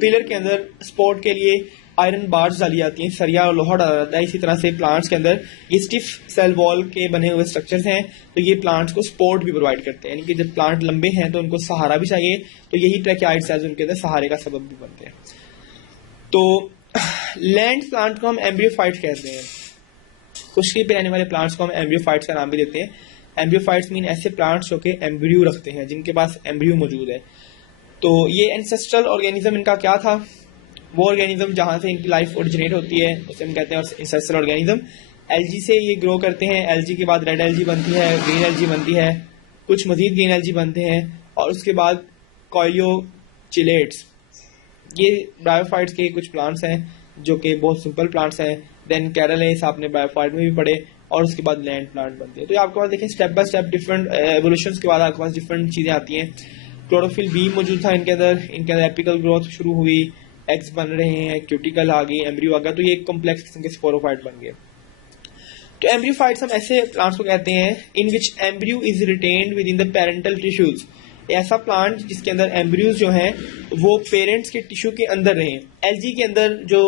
पिलर के अंदर सपोर्ट के लिए आयरन बार्स डाली जाती हैं, सरिया और लोहा डाला जाता है, इसी तरह से प्लांट्स के अंदर ये स्टिफ सेल वॉल के बने हुए स्ट्रक्चर्स हैं, तो ये प्लांट्स को सपोर्ट भी प्रोवाइड करते हैं। यानी कि जब प्लांट लंबे हैं तो उनको सहारा भी चाहिए, तो यही ट्रैकियाइड सेल्स उनके अंदर सहारे का सबब भी बनते हैं। तो लैंड प्लांट को हम एम्ब्रियोफाइट्स कहते हैं, खुशकी पे रहने वाले प्लांट्स को हम एम्ब्रियोफाइट्स का नाम भी देते हैं। एम्ब्रियोफाइट्स मीन ऐसे प्लांट्स जो कि एम्ब्रियो रखते हैं, जिनके पास एम्ब्रियो मौजूद है। तो ये एंसेस्ट्रल ऑर्गेनिज्म इनका क्या था, वो ऑर्गेनिज्म जहाँ से इनकी लाइफ ओरिजिनेट होती है उसे हम कहते हैं एंसेस्ट्रल ऑर्गेनिज्म। एल्गी से ये ग्रो करते हैं, एल्गी के बाद रेड एल्गी बनती है, ग्रीन एल्गी बनती है, कुछ मजीद ग्रीन एल्गी बनते हैं, और उसके बाद कॉइलियोचिलेट्स, ये ब्रायोफाइट्स के कुछ प्लांट्स हैं जो कि बहुत सिंपल प्लांट्स हैं। देन कैरलेस आपने ब्रायोफाइट में भी पढ़े, और उसके बाद लैंड प्लांट बनते हैं। तो ये आपके पास देखें step by step different evolution के बाद आपके पास डिफरेंट चीज़ें आती हैं। क्लोरोफिल बी मौजूद था इनके अंदर एपिकल ग्रोथ शुरू हुई, एग्स बन रहे हैं, क्यूटिकल आ गई, एम्ब्रियो आ गया, तो ये एक कॉम्प्लेक्स किस्म के स्पोरोफाइट बन गए। तो एम्ब्रियोफाइट्स हम ऐसे प्लांट्स को कहते हैं in which embryo is retained within the parental tissues. ऐसा प्लांट जिसके अंदर एम्ब्रियोज जो हैं वो पेरेंट्स के टिश्यू के अंदर रहें। एल्गी के अंदर जो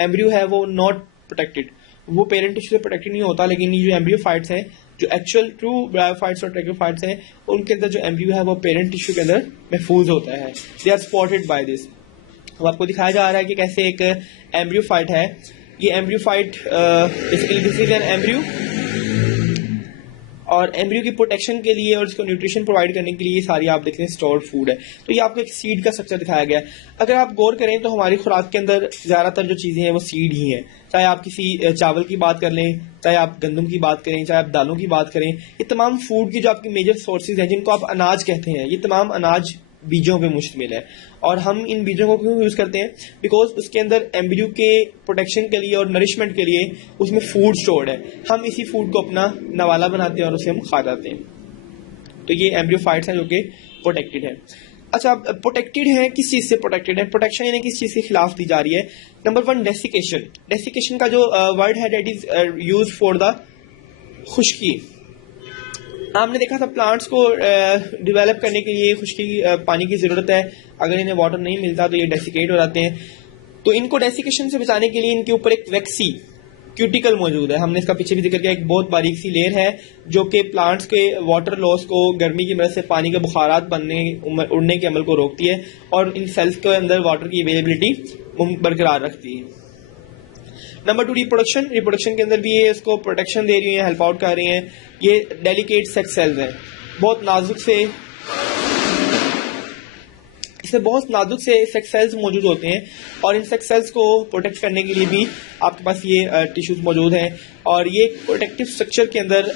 एम्ब्रियो है वो नॉट प्रोटेक्टेड, वो पेरेंट टिश्यू से प्रोटेक्टेड नहीं होता, लेकिन ये जो एम्ब्रियोफाइट्स हैं, जो एक्चुअल ट्रू ब्रायोफाइट्स और ट्रैकोफाइट्स हैं, उनके अंदर जो एम्ब्रियो है वो पेरेंट टिश्यू के अंदर महफूज होता है। They are spotted by this. अब आपको दिखाया जा रहा है कि कैसे एक एम्ब्रियोफाइट है। ये embryophyte basically this is an embryo, और एम्ब्रियो की प्रोटेक्शन के लिए और इसको न्यूट्रिशन प्रोवाइड करने के लिए सारी आप देखते हैं स्टोर्ड फूड है। तो ये आपको एक सीड का स्ट्रक्चर दिखाया गया है। अगर आप गौर करें तो हमारी खुराक के अंदर ज्यादातर जो चीजें हैं वो सीड ही हैं। चाहे आप किसी चावल की बात कर लें, चाहे आप गंदम की बात करें, चाहे आप दालों की बात करें, ये तमाम फूड की जो आपकी मेजर सोर्सेज हैं जिनको आप अनाज कहते हैं, ये तमाम अनाज बीजों पे मुश्तमिल है। और हम इन बीजों को क्यों यूज करते हैं, बिकॉज उसके अंदर एम्ब्रियो के प्रोटेक्शन के लिए और नरिशमेंट के लिए उसमें फूड स्टोर्ड है। हम इसी फूड को अपना नवाला बनाते हैं और उसे हम खा जाते हैं। तो ये एम्ब्रियोफाइट्स हैं जो कि प्रोटेक्टेड है। अच्छा, प्रोटेक्टेड है, किस चीज से प्रोटेक्टेड है? प्रोटेक्शन यानी किस चीज के खिलाफ दी जा रही है? Number 1 desiccation. डेसिकेशन का जो वर्ड है that is use for the खुश्की। हमने देखा था प्लांट्स को डेवलप करने के लिए खुश्की पानी की जरूरत है। अगर इन्हें वाटर नहीं मिलता तो ये डेसिकेट हो जाते हैं। तो इनको डेसिकेशन से बचाने के लिए इनके ऊपर एक वैक्सी क्यूटिकल मौजूद है। हमने इसका पीछे भी जिक्र किया, एक बहुत बारीक सी लेयर है जो कि प्लांट्स के वाटर लॉस को, गर्मी की वजह से पानी के बुखारात बनने उड़ने के अमल को रोकती है और इन सेल्स के अंदर वाटर की अवेलेबिलिटी बरकरार रखती है। Number 2 reproduction. रिप्रोडक्शन के अंदर भी ये इसको प्रोटेक्शन दे रही है, हेल्प आउट कर रही हैं। ये डेलिकेट सेक्स सेल्स हैं, बहुत नाजुक से, इसमें बहुत नाजुक से सेक्स सेल्स मौजूद होते हैं और इन सेक्स सेल्स को प्रोटेक्ट करने के लिए भी आपके पास ये टिश्यूज मौजूद हैं और ये प्रोटेक्टिव स्ट्रक्चर के अंदर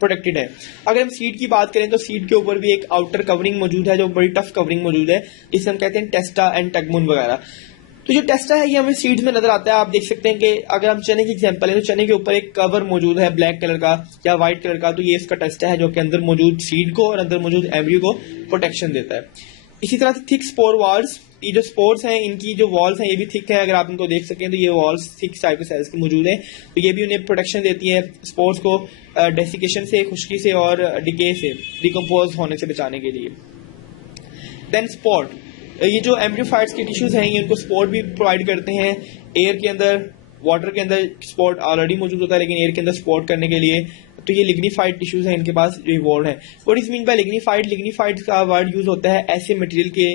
प्रोटेक्टेड है। अगर हम सीड की बात करें तो सीड के ऊपर भी एक आउटर कवरिंग मौजूद है जो बड़ी टफ कवरिंग मौजूद है, जिसे हम कहते हैं टेस्टा एंड टेगमुन वगैरह। तो जो टेस्टा है ये हमें सीड्स में नजर आता है। आप देख सकते हैं कि अगर हम चने की एग्जांपल है तो चने के ऊपर एक कवर मौजूद है ब्लैक कलर का या व्हाइट कलर का, तो ये इसका टेस्टा है जो कि अंदर मौजूद सीड को और अंदर मौजूद एम्ब्रियो को प्रोटेक्शन देता है। इसी तरह से थिक स्पोर वॉल्स, ये जो स्पोर्स हैं इनकी जो वॉल्स हैं ये भी थिक है। अगर आप इनको देख सकें तो ये वॉल्स थिक टाइप के सेल्स की मौजूद है, तो ये भी उन्हें प्रोटेक्शन देती है स्पोर्स को डेसिकेशन से, खुश्की से और डिके से, डिकम्पोज होने से बचाने के लिए। देन स्पॉट, ये जो एम्ब्रियोफाइट्स के टिश्यूज हैं ये उनको स्पॉट भी प्रोवाइड करते हैं। एयर के अंदर, वाटर के अंदर स्पॉट ऑलरेडी मौजूद होता है लेकिन एयर के अंदर स्पॉट करने के लिए तो ये लिग्निफाइड टिश्यूज हैं इनके पास जो इवॉल्व है। What is mean by lignified? Lignified का वर्ड यूज होता है ऐसे मटेरियल के,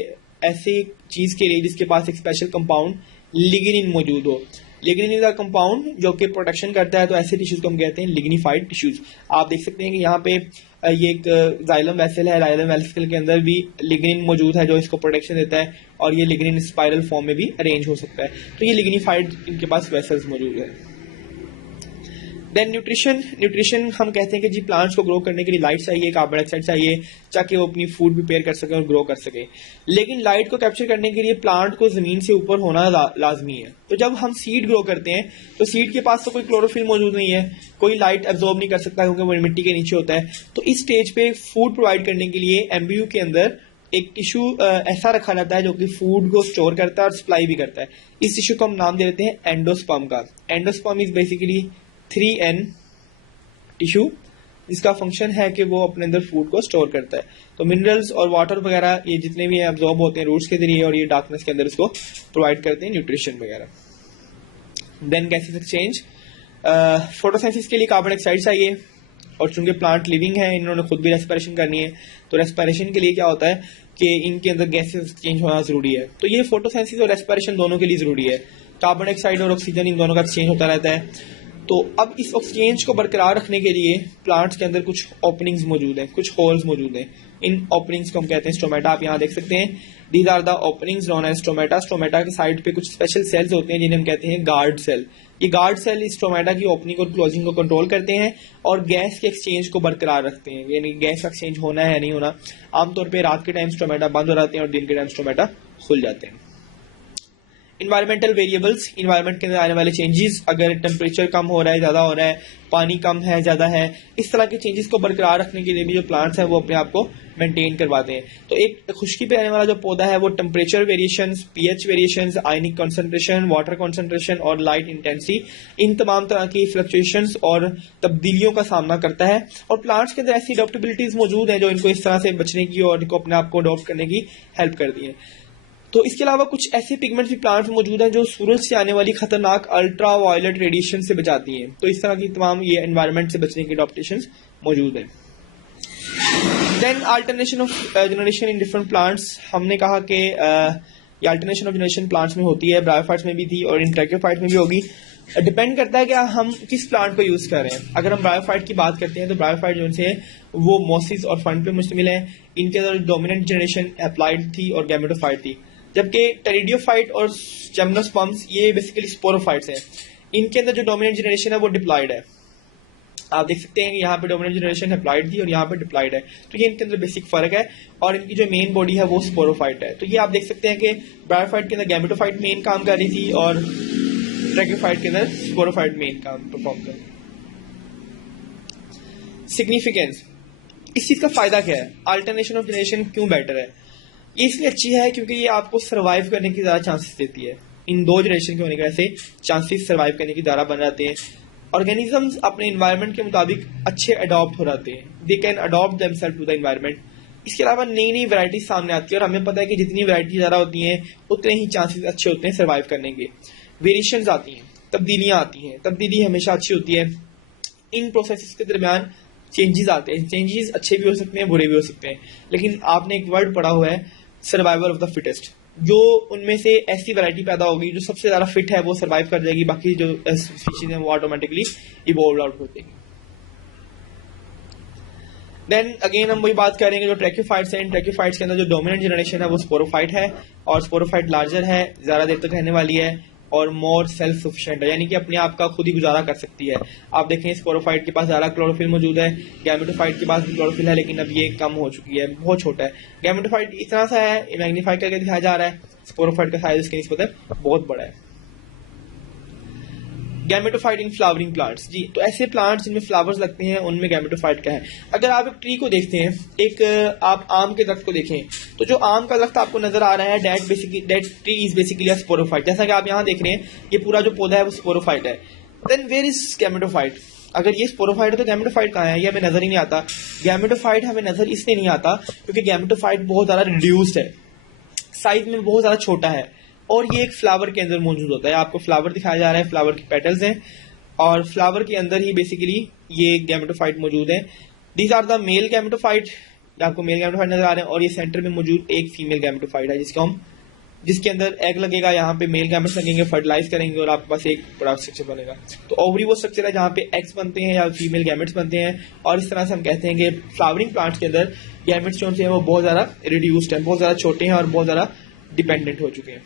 ऐसे चीज के लिए जिसके पास एक स्पेशल कंपाउंड लिग्निन मौजूद हो। लिग्निन इज अ कंपाउंड जो कि प्रोटेक्शन करता है, तो ऐसे टिश्यूज को हम कहते हैं लिग्निफाइड टिश्यूज। आप देख सकते हैं कि यहाँ पे ये एक जाइलम वेसल है, जाइलम वेसल के अंदर भी लिग्निन मौजूद है जो इसको प्रोटेक्शन देता है और ये लिग्निन स्पाइरल फॉर्म में भी अरेंज हो सकता है। तो ये लिग्निफाइड इनके पास वेसल्स मौजूद है। Then nutrition. न्यूट्रिशन हम कहते हैं कि जी प्लांट्स को ग्रो करने के लिए लाइट चाहिए, कार्बन डाइऑक्साइड चाहिए ताकि वो अपनी फूड प्रिपेयर कर सके और ग्रो कर सके। लेकिन लाइट को कैप्चर करने के लिए प्लांट को जमीन से ऊपर होना लाजमी है। तो जब हम सीड ग्रो करते हैं तो सीड के पास तो कोई क्लोरोफिल मौजूद नहीं है, कोई लाइट एब्जॉर्ब नहीं कर सकता क्योंकि वो मिट्टी के नीचे होता है। तो इस स्टेज पे फूड प्रोवाइड करने के लिए एम्ब्रियो के अंदर एक टिश्यू ऐसा रखा जाता है जो कि फूड को स्टोर करता है और सप्लाई भी करता है। इस टिश्यू को हम नाम दे देते हैं एंडोस्पर्म का। Endosperm is basically 3N tissue, जिसका फंक्शन है कि वो अपने अंदर फूड को स्टोर करता है। तो मिनरल्स और वाटर वगैरह ये जितने भी एब्जॉर्ब होते हैं रूट्स के जरिए, और ये डार्कनेस के अंदर इसको प्रोवाइड करते हैं न्यूट्रिशन वगैरह। देन गैसेस एक्सचेंज, फोटोसिंथेसिस के लिए कार्बन डाइऑक्साइड चाहिए, और चूंकि प्लांट लिविंग है इन्होंने खुद भी रेस्पिरेशन करनी है, तो रेस्पिरेशन के लिए क्या होता है कि इनके अंदर गैसेस एक्सचेंज होना जरूरी है। तो ये फोटोसिंथेसिस और रेस्पिरेशन दोनों के लिए जरूरी है। कार्बन डाइऑक्साइड और ऑक्सीजन इन दोनों का एक्सचेंज होता रहता है। तो अब इस एक्सचेंज को बरकरार रखने के लिए प्लांट्स के अंदर कुछ ओपनिंग्स मौजूद हैं, कुछ होल्स मौजूद हैं। इन ओपनिंग्स को हम कहते हैं स्टोमेटा। आप यहाँ देख सकते हैं, these are the openings known as stomata. Stomata के साइड पे कुछ स्पेशल सेल्स होते हैं जिन्हें हम कहते हैं गार्ड सेल। ये गार्ड सेल इस स्टोमेटा की ओपनिंग और क्लोजिंग को कंट्रोल करते हैं और गैस के एक्सचेंज को बरकरार रखते हैं, यानी गैस का एक्सचेंज होना है या नहीं होना। आमतौर पर रात के टाइम स्टोमेटा बंद हो जाते हैं और दिन के टाइम स्टोमेटा खुल जाते हैं। इन्वायरमेंटल वेरिएबल्स, इन्वायरमेंट के अंदर आने वाले चेंजेस, अगर टेम्परेचर कम हो रहा है, ज्यादा हो रहा है, पानी कम है, ज्यादा है, इस तरह के चेंजेस को बरकरार रखने के लिए भी जो प्लांट्स हैं वो अपने आप को मेंटेन करवाते हैं। तो एक खुश्की पे रहने वाला जो पौधा है वो टेम्परेचर वेरिएशंस, पीएच वेरिएशंस, आयनिक कंसंट्रेशन, वाटर कंसंट्रेशन और लाइट इंटेंसिटी, इन तमाम तरह की फ्लक्चुएशंस और तब्दीलियों का सामना करता है। और प्लांट्स के अंदर ऐसी अडॉप्टेबिलिटीज मौजूद हैं जो इनको इस तरह से बचने की और इनको अपने आप को अडॉप्ट करने की हेल्प करती है। तो इसके अलावा कुछ ऐसे पिगमेंट्स भी प्लांट्स में मौजूद हैं जो सूरज से आने वाली खतरनाक अल्ट्रा वायलेट रेडिएशन से बचाती हैं। तो इस तरह की तमाम ये एनवायरनमेंट से बचने की अडॉप्टेशंस मौजूद हैं। Then alternation of generation in different plants, हमने कहा कि ये अल्टरनेशन ऑफ जनरेशन प्लांट्स में होती है, ब्रायोफाइट्स में भी थी और इन ट्रैक्योफाइट्स में भी होगी। डिपेंड करता है कि हम किस प्लांट को यूज कर रहे हैं। अगर हम ब्रायोफाइट की बात करते हैं तो ब्रायोफाइट जो है वो मोसिस और फंड पे मुश्तमिल है। इनके अंदर डोमिनेंट जनरेशन एप्लाइड थी और गैमेटोफाइट थी, जबकि टेरिडियोफाइट और जिम्नोस्पर्म्स ये बेसिकली स्पोरोफाइट्स हैं। इनके अंदर जो डोमिनेंट जनरेशन है वो डिप्लॉयड है। आप देख सकते हैं कि यहाँ पे डोमिनेंट जनरेशन अप्लाइड थी और यहाँ पे डिप्लॉयड है, तो ये इनके अंदर बेसिक फर्क है। और इनकी जो मेन बॉडी है वो स्पोरोफाइट है। तो ये आप देख सकते हैं कि ब्रायोफाइट के अंदर गैमेटोफाइट मेन काम कर रही थी और ट्रैक्योफाइट के अंदर स्पोरोफाइट मेन काम परफॉर्म कर रही। सिग्निफिकेंस, इस चीज का फायदा क्या है, अल्टरनेशन ऑफ जनरेशन क्यों बेटर है? ये इसलिए अच्छी है क्योंकि ये आपको सर्वाइव करने की ज्यादा चांसेस देती है। इन दो जनरेशन के होने की वजह से चांसेस सर्वाइव करने की ज्यादा बन जाते हैं। ऑर्गेनिजम्स अपने इन्वायरमेंट के मुताबिक अच्छे अडॉप्ट हो जाते हैं, they can adopt themselves to the environment. इसके अलावा नई नई वैरायटीज सामने आती है और हमें पता है कि जितनी वैरायटी ज्यादा होती हैं उतने ही चांसेस अच्छे होते हैं सर्वाइव करने के। वेरिएशंस आती हैं, तब्दीलियां आती हैं, तब्दीली हमेशा अच्छी होती है। इन प्रोसेस के दरमियान चेंजेस आते हैं, चेंजेस अच्छे भी हो सकते हैं, बुरे भी हो सकते हैं। लेकिन आपने एक वर्ड पढ़ा हुआ है सर्वाइवल ऑफ द फिटेस्ट, जो उनमें से ऐसी वैरायटी पैदा होगी जो सबसे ज्यादा फिट है वो सर्वाइव कर जाएगी, बाकी जो स्पीशीज हैं वो ऑटोमेटिकली इवॉल्व आउट हो जाएगी। देन अगेन हम वही बात करेंगे जो ट्रैक्योफाइट्स हैं। इन ट्रैक्योफाइट्स के अंदर जो डोमिनेंट जनरेशन है वो स्पोरोफाइट है और स्पोरोफाइट लार्जर है, ज्यादा देर तक रहने वाली है और मोर सेल्फ सफिशिएंट है, यानी कि अपने आप का खुद ही गुजारा कर सकती है। आप देखें स्पोरोफाइट के पास ज्यादा क्लोरोफिल मौजूद है, गैमेटोफाइट के पास भी क्लोरोफिल है लेकिन अब ये कम हो चुकी है, बहुत छोटा है। गैमेटोफाइट इतना सा है, मैग्नीफाई करके दिखाया जा रहा है, स्पोरोफाइट का साइज इसके निस्बत बहुत बड़ा है। गैमेटोफाइट इन फ्लावरिंग प्लांट्स, जी तो ऐसे प्लांट्स जिनमें फ्लावर्स लगते हैं उनमें गैमेटोफाइट क्या है। अगर आप एक ट्री को देखते हैं, एक आप आम के दरख्त को देखें, तो जो आम का दरख्त आपको नजर आ रहा है that tree is basically a sporophyte. जैसा कि आप यहाँ देख रहे हैं ये पूरा जो पौधा है वो स्पोरोफाइट है। Then where is gametophyte? अगर ये स्पोरोफाइट है तो गैमेटोफाइट कहाँ है, ये हमें नजर ही नहीं आता। गैमेटोफाइट हमें नजर इसलिए नहीं आता क्योंकि गैमेटोफाइट बहुत ज्यादा रिड्यूस्ड है, साइज में बहुत ज्यादा छोटा है और ये एक फ्लावर के अंदर मौजूद होता है। आपको फ्लावर दिखाया जा रहा है, फ्लावर की पेटल्स हैं और फ्लावर के अंदर ही बेसिकली ये गैमेटोफाइट मौजूद है। These are the male gametophyte, आपको मेल गैमेटोफाइट नजर आ रहे हैं और ये सेंटर में मौजूद एक फीमेल गैमेटोफाइट है जिसके अंदर एग लगेगा, यहाँ पे मेल गैमेट्स लगेंगे, फर्टिलाइज करेंगे और आपके पास एक बड़ा स्ट्रक्चर बनेगा। तो ओवरी वो स्ट्रक्चर है जहाँ पे एग्स बनते हैं या फीमेल गैमेट्स बनते हैं और इस तरह से हम कहते हैं कि फ्लावरिंग प्लांट्स के अंदर गैमेट्स जो हैं वो बहुत ज्यादा रिड्यूस्ड है, बहुत ज्यादा छोटे हैं और बहुत ज्यादा डिपेंडेंट हो चुके हैं।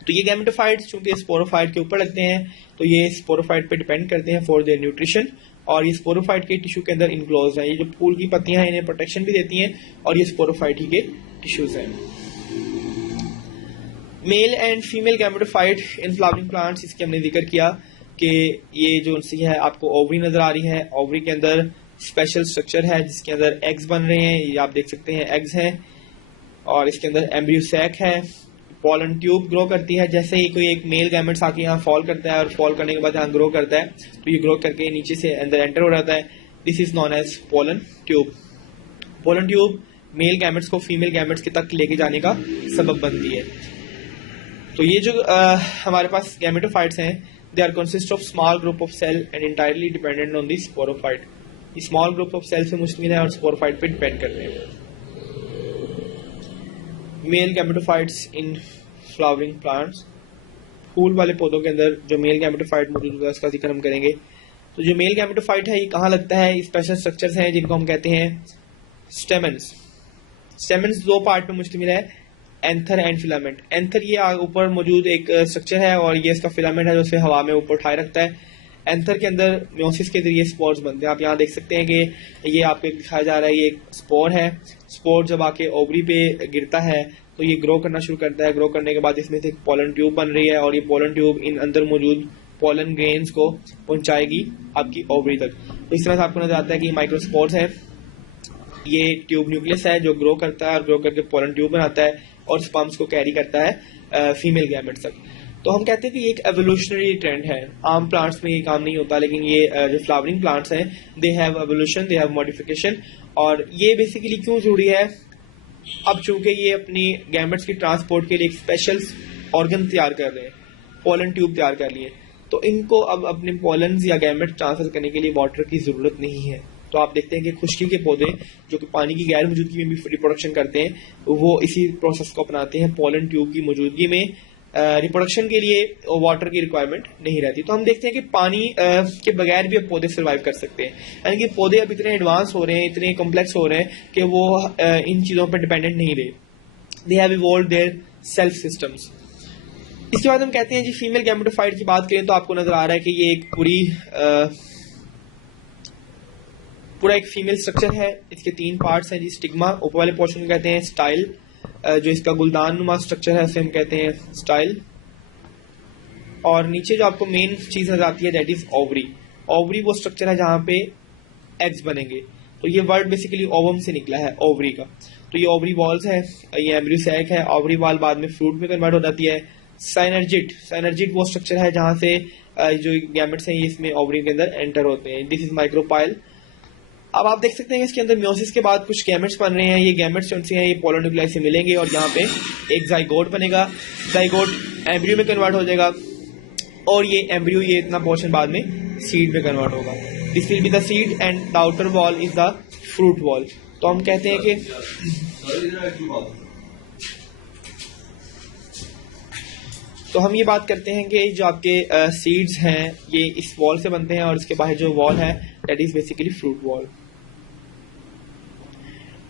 तो ये गैमेटोफाइट्स चूंकि स्पोरोफाइट के ऊपर लगते हैं तो ये स्पोरोफाइट पे डिपेंड करते हैं फॉर देयर न्यूट्रिशन और ये स्पोरोफाइट के टिश्यू के अंदर इनक्लोज है। ये जो फूल की पत्तियां हैं इन्हें प्रोटेक्शन भी देती हैं और ये स्पोरोफाइट ही के टिश्यूज हैं। Male and female gametophyte in flowering plants, इसके हमने जिक्र किया कि ये जो सी है आपको ओवरी नजर आ रही है, ओवरी के अंदर स्पेशल स्ट्रक्चर है जिसके अंदर एग्स बन रहे हैं, ये आप देख सकते हैं एग्स हैं। और इसके अंदर एम्ब्रियो सैक है, पॉलन ट्यूब ग्रो करती है। जैसे ही कोई एक मेल गैमेट्स आके यहाँ फॉल करता है और फॉल करने के बाद यहाँ ग्रो करता है, तो ये ग्रो करके नीचे से अंदर एंटर हो जाता है। This is known as pollen tube. Pollen tube male gametes को फीमेल गैमेट्स के तक लेके जाने का सबब बनती है। तो ये जो हमारे पास गैमेटोफाइट्स हैं, they are consist of small group of cell and entirely dependent on the sporophyte. Small group of cell से मुश्तमिल है और स्पोरोफाइट पे डिपेंड करते हैं। Male gametophytes in flowering plants, फूल वाले पौधों के अंदर जो मेल गैमेटोफाइट मौजूद होता है उसका जिक्र हम करेंगे। तो जो मेल गैमेटोफाइट है ये कहाँ लगता है? स्पेशल स्ट्रक्चर्स हैं जिनको हम कहते हैं स्टेमेंस। स्टेमेंस दो पार्ट में मुश्तमिल है, एंथर एंड फिलामेंट। एंथर ये ऊपर मौजूद एक स्ट्रक्चर है और ये इसका फिलामेंट है जो उसे हवा में ऊपर उठाए रखता है। एंथर के अंदर म्योसिस के जरिए स्पोर्स बनते हैं। आप यहाँ देख सकते हैं कि ये आपको दिखाया जा रहा है, ये एक स्पोर है। स्पोर जब आके ओवरी पे गिरता है तो ये ग्रो करना शुरू करता है। ग्रो करने के बाद इसमें से एक पोलन ट्यूब बन रही है और ये पोलन ट्यूब इन अंदर मौजूद पोलन ग्रेन्स को पहुंचाएगी आपकी ओवरी तक। तो इस तरह से आपको नजर आता है कि माइक्रोस्पोर्स है। ये ट्यूब न्यूक्लियस है जो ग्रो करता है और ग्रो करके पोलन ट्यूब बनाता है और स्पर्म्स को कैरी करता है फीमेल गैमेट्स तक। तो हम कहते हैं कि ये एक एवोल्यूशनरी ट्रेंड है। आम प्लांट्स में ये काम नहीं होता, लेकिन ये जो फ्लावरिंग प्लांट्स हैं they have evolution, they have modification. और ये बेसिकली क्यों जरूरी है? अब चूंकि ये अपनी गैमेट्स की ट्रांसपोर्ट के लिए एक स्पेशल ऑर्गन तैयार कर रहे हैं, पोलन ट्यूब तैयार कर लिए, तो इनको अब अपने पोलन या गैमेट ट्रांसफर करने के लिए वाटर की जरूरत नहीं है। तो आप देखते हैं कि खुश्की के पौधे जो कि पानी की गैर मौजूदगी में भी रिप्रोडक्शन करते हैं, वो इसी प्रोसेस को अपनाते हैं। पोलन ट्यूब की मौजूदगी में रिप्रोडक्शन के लिए वाटर की रिक्वायरमेंट नहीं रहती। तो हम देखते हैं कि पानी के बगैर भी अब पौधे सर्वाइव कर सकते हैं। यानी कि पौधे अब इतने एडवांस हो रहे हैं, इतने कॉम्प्लेक्स हो रहे हैं कि वो इन चीज़ों पर डिपेंडेंट नहीं रहे। They have evolved their self systems. इसके बाद हम कहते हैं जी फीमेल गैमेटोफाइट की बात करें तो आपको नजर आ रहा है कि ये एक पूरा एक फीमेल स्ट्रक्चर है। इसके तीन पार्ट्स हैं जी। स्टिग्मा ऊपर वाले पोर्शन को कहते हैं स्टाइल, जो इसका गुलदान नुमा स्ट्रक्चर है उसे हम कहते हैं स्टाइल। और नीचे जो आपको मेन चीज नजर आती है दैट इज ओवरी। ओवरी वो स्ट्रक्चर है जहां पे एग्स बनेंगे। तो ये वर्ड बेसिकली ओवम से निकला है, ओवरी का। तो ये ओवरी वॉल्स है, ये एम्ब्रियो सैक है। ओवरी वॉल बाद में फ्रूट में कन्वर्ट हो जाती है। साइनर्जिड, साइनर्जिड वो स्ट्रक्चर है जहां से जो गैमेट्स हैं ये इसमें ओवरी के अंदर एंटर होते हैं। This is micropyle. अब आप देख सकते हैं कि इसके अंदर म्योसिस के बाद कुछ गैमेट्स बन रहे हैं। ये गैमेट्स जो हैं ये पोलन न्यूक्लियाई से मिलेंगे और यहाँ पे एक जाइगोट बनेगा। जाइगोट एम्ब्रियो में कन्वर्ट हो जाएगा और ये एम्ब्रियो, ये इतना पोर्शन बाद में सीड में कन्वर्ट होगा। This will be the seed and the outer wall is the fruit wall. तो हम कहते हैं कि हम ये बात करते हैं कि जो आपके सीड्स हैं ये इस वॉल से बनते हैं और इसके बाहर जो वॉल है that is basically fruit wall.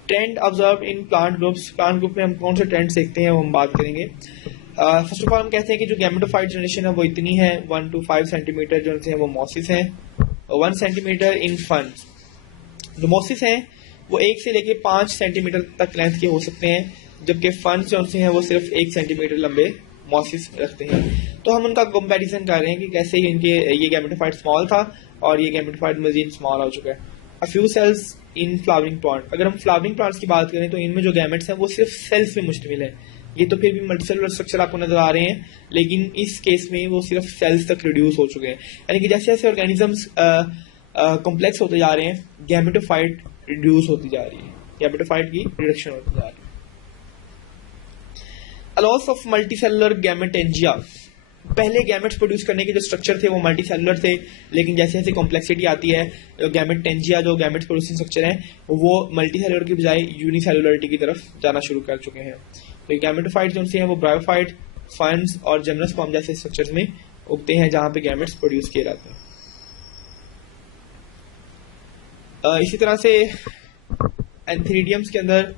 Trend observe in plant groups. Plant group में हम कौन से ट्रेंड देखते हैं वो हम बात करेंगे। फर्स्ट ऑफ ऑल हम कहते हैं कि जो गैमेटोफाइट जनरेशन है वो इतनी है 1 to 5 सेंटीमीटर जो है वो मॉसिस हैं, 1 सेंटीमीटर इन फंड्स। जो मॉसिस हैं वो 1 से लेके 5 सेंटीमीटर तक लेंथ के हो सकते हैं, जबकि फंड्स जो हैं वो सिर्फ 1 सेंटीमीटर लंबे मॉसिस रखते हैं। तो हम उनका कंपैरिजन कर रहे हैं कि कैसे इनके ये गैमेटोफाइट स्मॉल था और ये गैमेटोफाइट मजीद स्मॉल हो चुका है। A few cells in flowering plant. अगर हम फ्लावरिंग प्लांट्स की बात करें तो इनमें जो गैमेट्स हैं वो सिर्फ सेल्स पे मुश्तमिल है। ये तो फिर भी मल्टीसेलुलर स्ट्रक्चर आपको नजर आ रहे हैं, लेकिन इस केस में वो सिर्फ सेल्स तक रिड्यूस हो चुके हैं। यानी कि जैसे जैसे ऑर्गेनिजम्स कॉम्प्लेक्स होते जा रहे हैं, गैमेटोफाइट रिड्यूस होती जा रही है, गैमेटोफाइट की रिडक्शन होती जा रही है। Loss of multicellular gametangia. पहले गैमेट्स प्रोड्यूस करने के जो स्ट्रक्चर थे वो मल्टीसेलुलर थे, लेकिन जैसे जैसे कॉम्प्लेक्सिटी आती है गैमेटेंजिया जो गैमेट्स प्रोड्यूसिंग स्ट्रक्चर है वो मल्टीसेलुलर की बजाय यूनिसेलुलरिटी की तरफ जाना शुरू कर चुके हैं। तो गैमेटोफाइट जो हैं वो ब्रायोफाइट, फंड्स और जिम्नोस्पर्म जैसे स्ट्रक्चर्स में उगते हैं जहां पे गैमेट्स प्रोड्यूस किए जाते हैं। इसी तरह से एंथीरिडियम्स के अंदर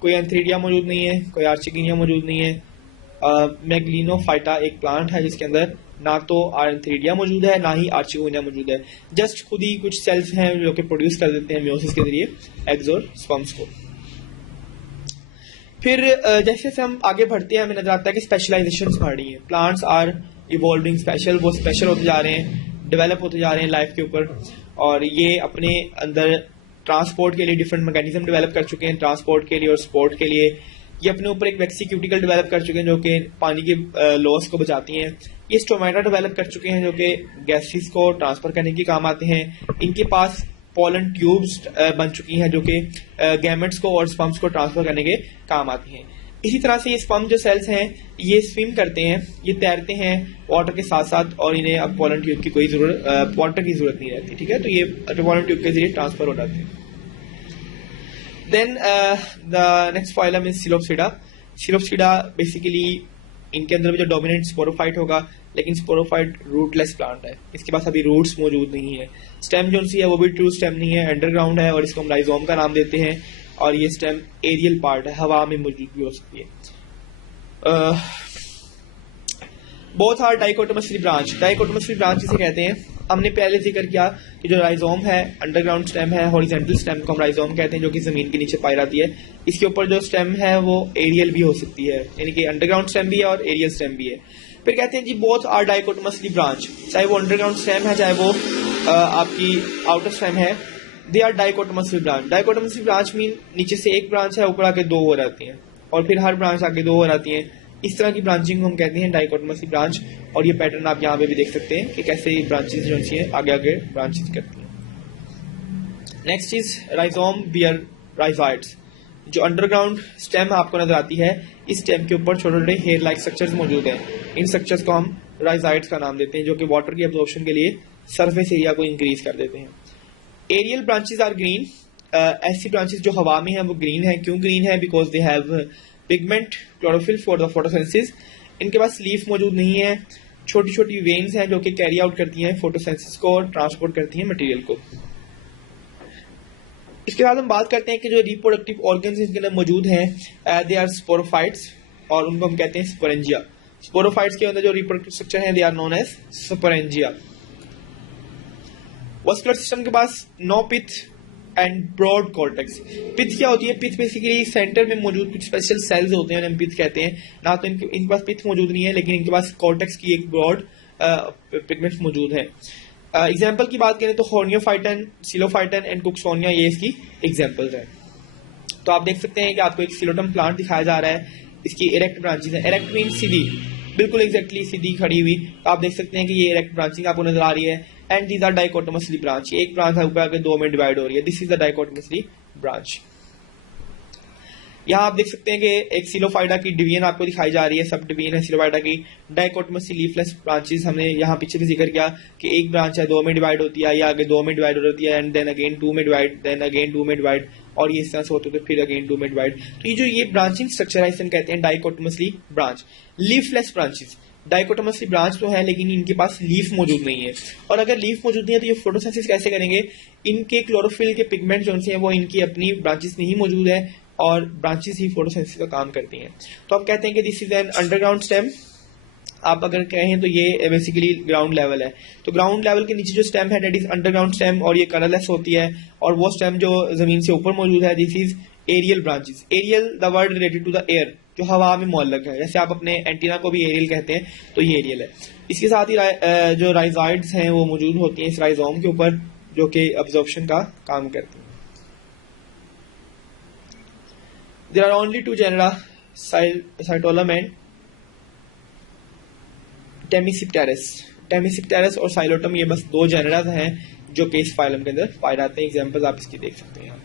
कोई एंथीरिडिया मौजूद नहीं है, कोई आर्चिगिनिया मौजूद नहीं है। मैग्लिनोफाइटा एक प्लांट है जिसके अंदर ना तो एंथीरिडिया मौजूद है ना ही आर्चिगोनिया मौजूद है। जस्ट खुद ही कुछ सेल्स हैं जो कि प्रोड्यूस कर देते हैं म्योसिस के जरिए एग्स और स्पर्म्स को। फिर जैसे जैसे हम आगे बढ़ते हैं हमें नजर आता है कि स्पेशलाइजेशंस बढ़ रही हैं। प्लांट्स आर इवॉल्विंग स्पेशल, वो स्पेशल होते जा रहे हैं, डेवलप होते जा रहे हैं लाइफ के ऊपर, और ये अपने अंदर ट्रांसपोर्ट के लिए डिफरेंट मैकेनिज्म डेवलप कर चुके हैं, ट्रांसपोर्ट के लिए और स्पोर्ट के लिए। ये अपने ऊपर एक वैक्सी क्यूटिकल डेवलप कर चुके हैं जो कि पानी के लॉस को बचाती हैं। ये स्टोमेटा डेवलप कर चुके हैं जो कि गैसेस को ट्रांसफर करने के काम आते हैं। इनके पास पोलन ट्यूब्स बन चुकी हैं जो कि गैमेट्स को और स्पर्म्स को ट्रांसफर करने के काम आती हैं। इसी तरह से ये स्पर्म जो सेल्स हैं ये स्विम करते हैं, ये तैरते हैं वाटर के साथ साथ, और इन्हें अब पोलन ट्यूब की कोई वाटर की जरूरत नहीं रहती, ठीक है। तो ये पोलन ट्यूब के जरिए ट्रांसफर हो जाते हैं। Then the next phylum is Psilopsida. Psilopsida basically इनके अंदर भी जो डोमिनेंट स्पोरोफाइट होगा, लेकिन स्पोरोफाइट रूटलेस प्लांट है, इसके पास अभी रूट्स मौजूद नहीं है। स्टेम जो सी है वो भी ट्रू स्टेम नहीं है, अंडरग्राउंड है, और इसको हम राइजोम का नाम देते हैं। और ये स्टेम एरियल पार्ट है, हवा में मौजूद भी हो सकती है। Both are dichotomously branch. Dichotomously branch जिसे कहते हैं, हमने पहले जिक्र किया कि जो राइजोम है अंडरग्राउंड स्टेम है, हॉरिजॉन्टल स्टेम को हम राइजोम कहते हैं जो कि जमीन के नीचे पाई जाती है। इसके ऊपर जो स्टेम है वो एरियल भी हो सकती है, यानी कि अंडरग्राउंड स्टेम भी है और एरियल स्टेम भी है। फिर कहते हैं जी बोथ आर डाइकोटोमसली ब्रांच, चाहे वो अंडरग्राउंड स्टेम है चाहे वो आपकी आउटर स्टेम है, they are dichotomously branch. Dichotomously branch mean नीचे से एक ब्रांच है, ऊपर आके दो हो जाती हैं, और फिर हर ब्रांच आके दो हो जाती हैं। इस तरह की ब्रांचिंग हम कहते हैं डाइकोटोमसली ब्रांच। और ये पैटर्न आप यहाँ पे भी देख सकते हैं कि कैसे ब्रांचेस जो हैं आगे आगे ब्रांचेस करती हैं। Next is rhizome bear rhizoids. जो अंडरग्राउंड स्टेम आपको नजर आती है, इस स्टेम के ऊपर छोटे छोटे हेयर लाइक स्ट्रक्चर्स मौजूद हैं। इन स्ट्रक्चर्स को हम राइजॉइड्स का नाम देते हैं, जो कि वाटर की एब्जॉर्प्शन के लिए सरफेस एरिया को इंक्रीज कर देते हैं। Aerial branches are green. ऐसी ब्रांचेस जो हवा में है वो ग्रीन है। क्यों ग्रीन है? Because they have pigment chlorophyll for the photosynthesis. इनके पास लीफ मौजूद नहीं है। छोटी छोटी वेन्स हैं जो कि कैरी आउट करती हैं फोटोसिंथेसिस को और ट्रांसपोर्ट करती हैं मटेरियल को। इसके बाद हम बात करते हैं कि जो रिप्रोडक्टिव ऑर्गन्स इनके अंदर मौजूद हैं, दे आर स्पोरोफाइट्स, और उनको हम कहते हैं स्पोरेंजिया। स्पोरोफाइट्स के अंदर जो रिप्रोडक्टिव स्ट्रक्चर है they are known as sporangia. Vascular system के पास no pith and broad cortex. Pith क्या होती है? पिथ बेसिकली सेंटर में मौजूद कुछ स्पेशल सेल्स होते हैं, हम पिथ कहते हैं। ना तो इनके पास पिथ मौजूद नहीं है, लेकिन इनके पास कॉर्टेक्स की एक ब्रॉड पिगमेंट मौजूद है। एग्जाम्पल की बात करें तो होर्नियोफाइटन, सिलोफाइटन एंड कुक्सोनिया, ये इसकी एग्जाम्पल्स हैं। तो आप देख सकते हैं कि आपको एक सिलोटम प्लांट दिखाया जा रहा है, इसकी इरेक्ट ब्रांचेस है। इरेक्ट मीन सीधी, बिल्कुल एग्जैक्टली सीधी खड़ी हुई। तो आप देख सकते हैं कि ये इरेक्ट ब्रांचिंग आपको नजर आ रही है। And these are dichotomously branch. एक ब्रांच है ऊपर आके दो में डिवाइड हो रही है, this is the dichotomously branch. यहाँ आप देख सकते हैं कि एक सिलोफाइडा की डिवीजन आपको दिखाई जा रही है, सब डिवीजन है सिलोफाइडा की। डाइकोटोमसली लीफलेस ब्रांचेस हमने यहाँ पीछे भी जिक्र किया कि एक ब्रांच है दो में डिवाइड होती है, या आगे दो में डिवाइड हो जाती है, एंड देन अगेन टू में डिवाइड, देन अगेन टू में डिवाइड, और ये इस तरह से होते होते फिर अगेन टू में डिवाइड। तो ये जो ये ब्रांचिंग स्ट्रक्चर है इसे हम कहते हैं dichotomously branch. Leafless branches, dichotomously branch तो है लेकिन इनके पास लीफ मौजूद नहीं है। और अगर लीफ मौजूद नहीं है तो ये फोटोसिंथेसिस कैसे करेंगे? इनके क्लोरोफिल के पिगमेंट जो हैं वो इनकी अपनी ब्रांचेस में ही मौजूद है, और ब्रांचेस ही फोटोसिंथेसिस का काम करती हैं। तो हम कहते हैं कि this is an underground stem. आप अगर कहें तो ये बेसिकली ग्राउंड लेवल है। तो ग्राउंड लेवल के नीचे जो स्टेम है दैट इज अंडरग्राउंड स्टेम, और ये कलरलेस होती है। और वो स्टेम जो जमीन से ऊपर मौजूद है, this is aerial branches. Aerial the word related to the air, जो हवा में मुअल्लक है। जैसे आप अपने एंटीना को भी एरियल कहते हैं, तो ये एरियल है। इसके साथ ही जो राइजॉइड्स हैं वो मौजूद होती हैं इस राइजोम के ऊपर, जो कि अब्जॉर्प्शन का काम करती हैं। There are only two genera, Cytolum and Temesipteris. Temesipteris और Xylotum, ये बस दो जेनरास हैं जो कि इस फाइलम के अंदर पाए जाते हैं। एग्जांपल्स आप इसकी देख सकते हैं।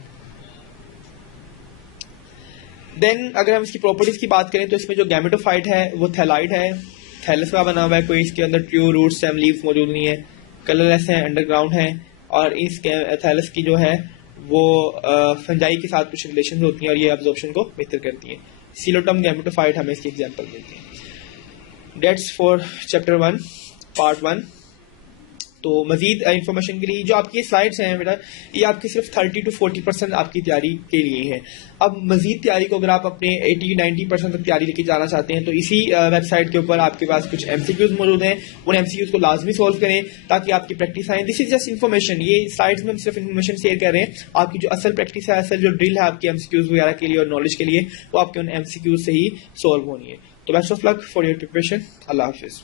देन अगर हम इसकी प्रॉपर्टीज की बात करें तो इसमें जो गैमेटोफाइट है वो थैलाइड है, थैलस का बना हुआ है, कोई इसके अंदर ट्रू रूट स्टेम लीव्स मौजूद नहीं है, कलरलेस है, अंडरग्राउंड है, और इस थैलस की जो है वो फंजाई के साथ कुछ रिलेशन होती हैं और ये एब्जॉर्प्शन को बेहतर करती हैं। सिलोटम गैमेटोफाइट हमें इसकी एग्जांपल देती हैं। That's for chapter 1 part 1। तो मजीद इंफॉर्मेशन के लिए जो आपकी स्लाइड्स हैं बेटा, ये आपकी सिर्फ 30 to 40% आपकी तैयारी के लिए है। अब मजीद तैयारी को अगर आप अपने 80-90% तक तैयारी लेके जाना चाहते हैं तो इसी वेबसाइट के ऊपर आपके पास कुछ MCQs मौजूद हैं। उन MCQs को लाजमी सॉल्व करें ताकि आपकी प्रैक्टिस आए। दिस इज जस्ट इन्फॉर्मेशन, ये स्लाइड्स में हम सिर्फ इन्फॉर्मेशन शेयर कर रहे हैं। आपकी जो असल प्रैक्टिस है, असल जो ड्रिल है आपकी MCQs वगैरह के लिए और नॉलेज के लिए, वो आपके उन MCQs से ही सॉल्व होनी है। तो best of luck for your preparation. Allah Hafiz.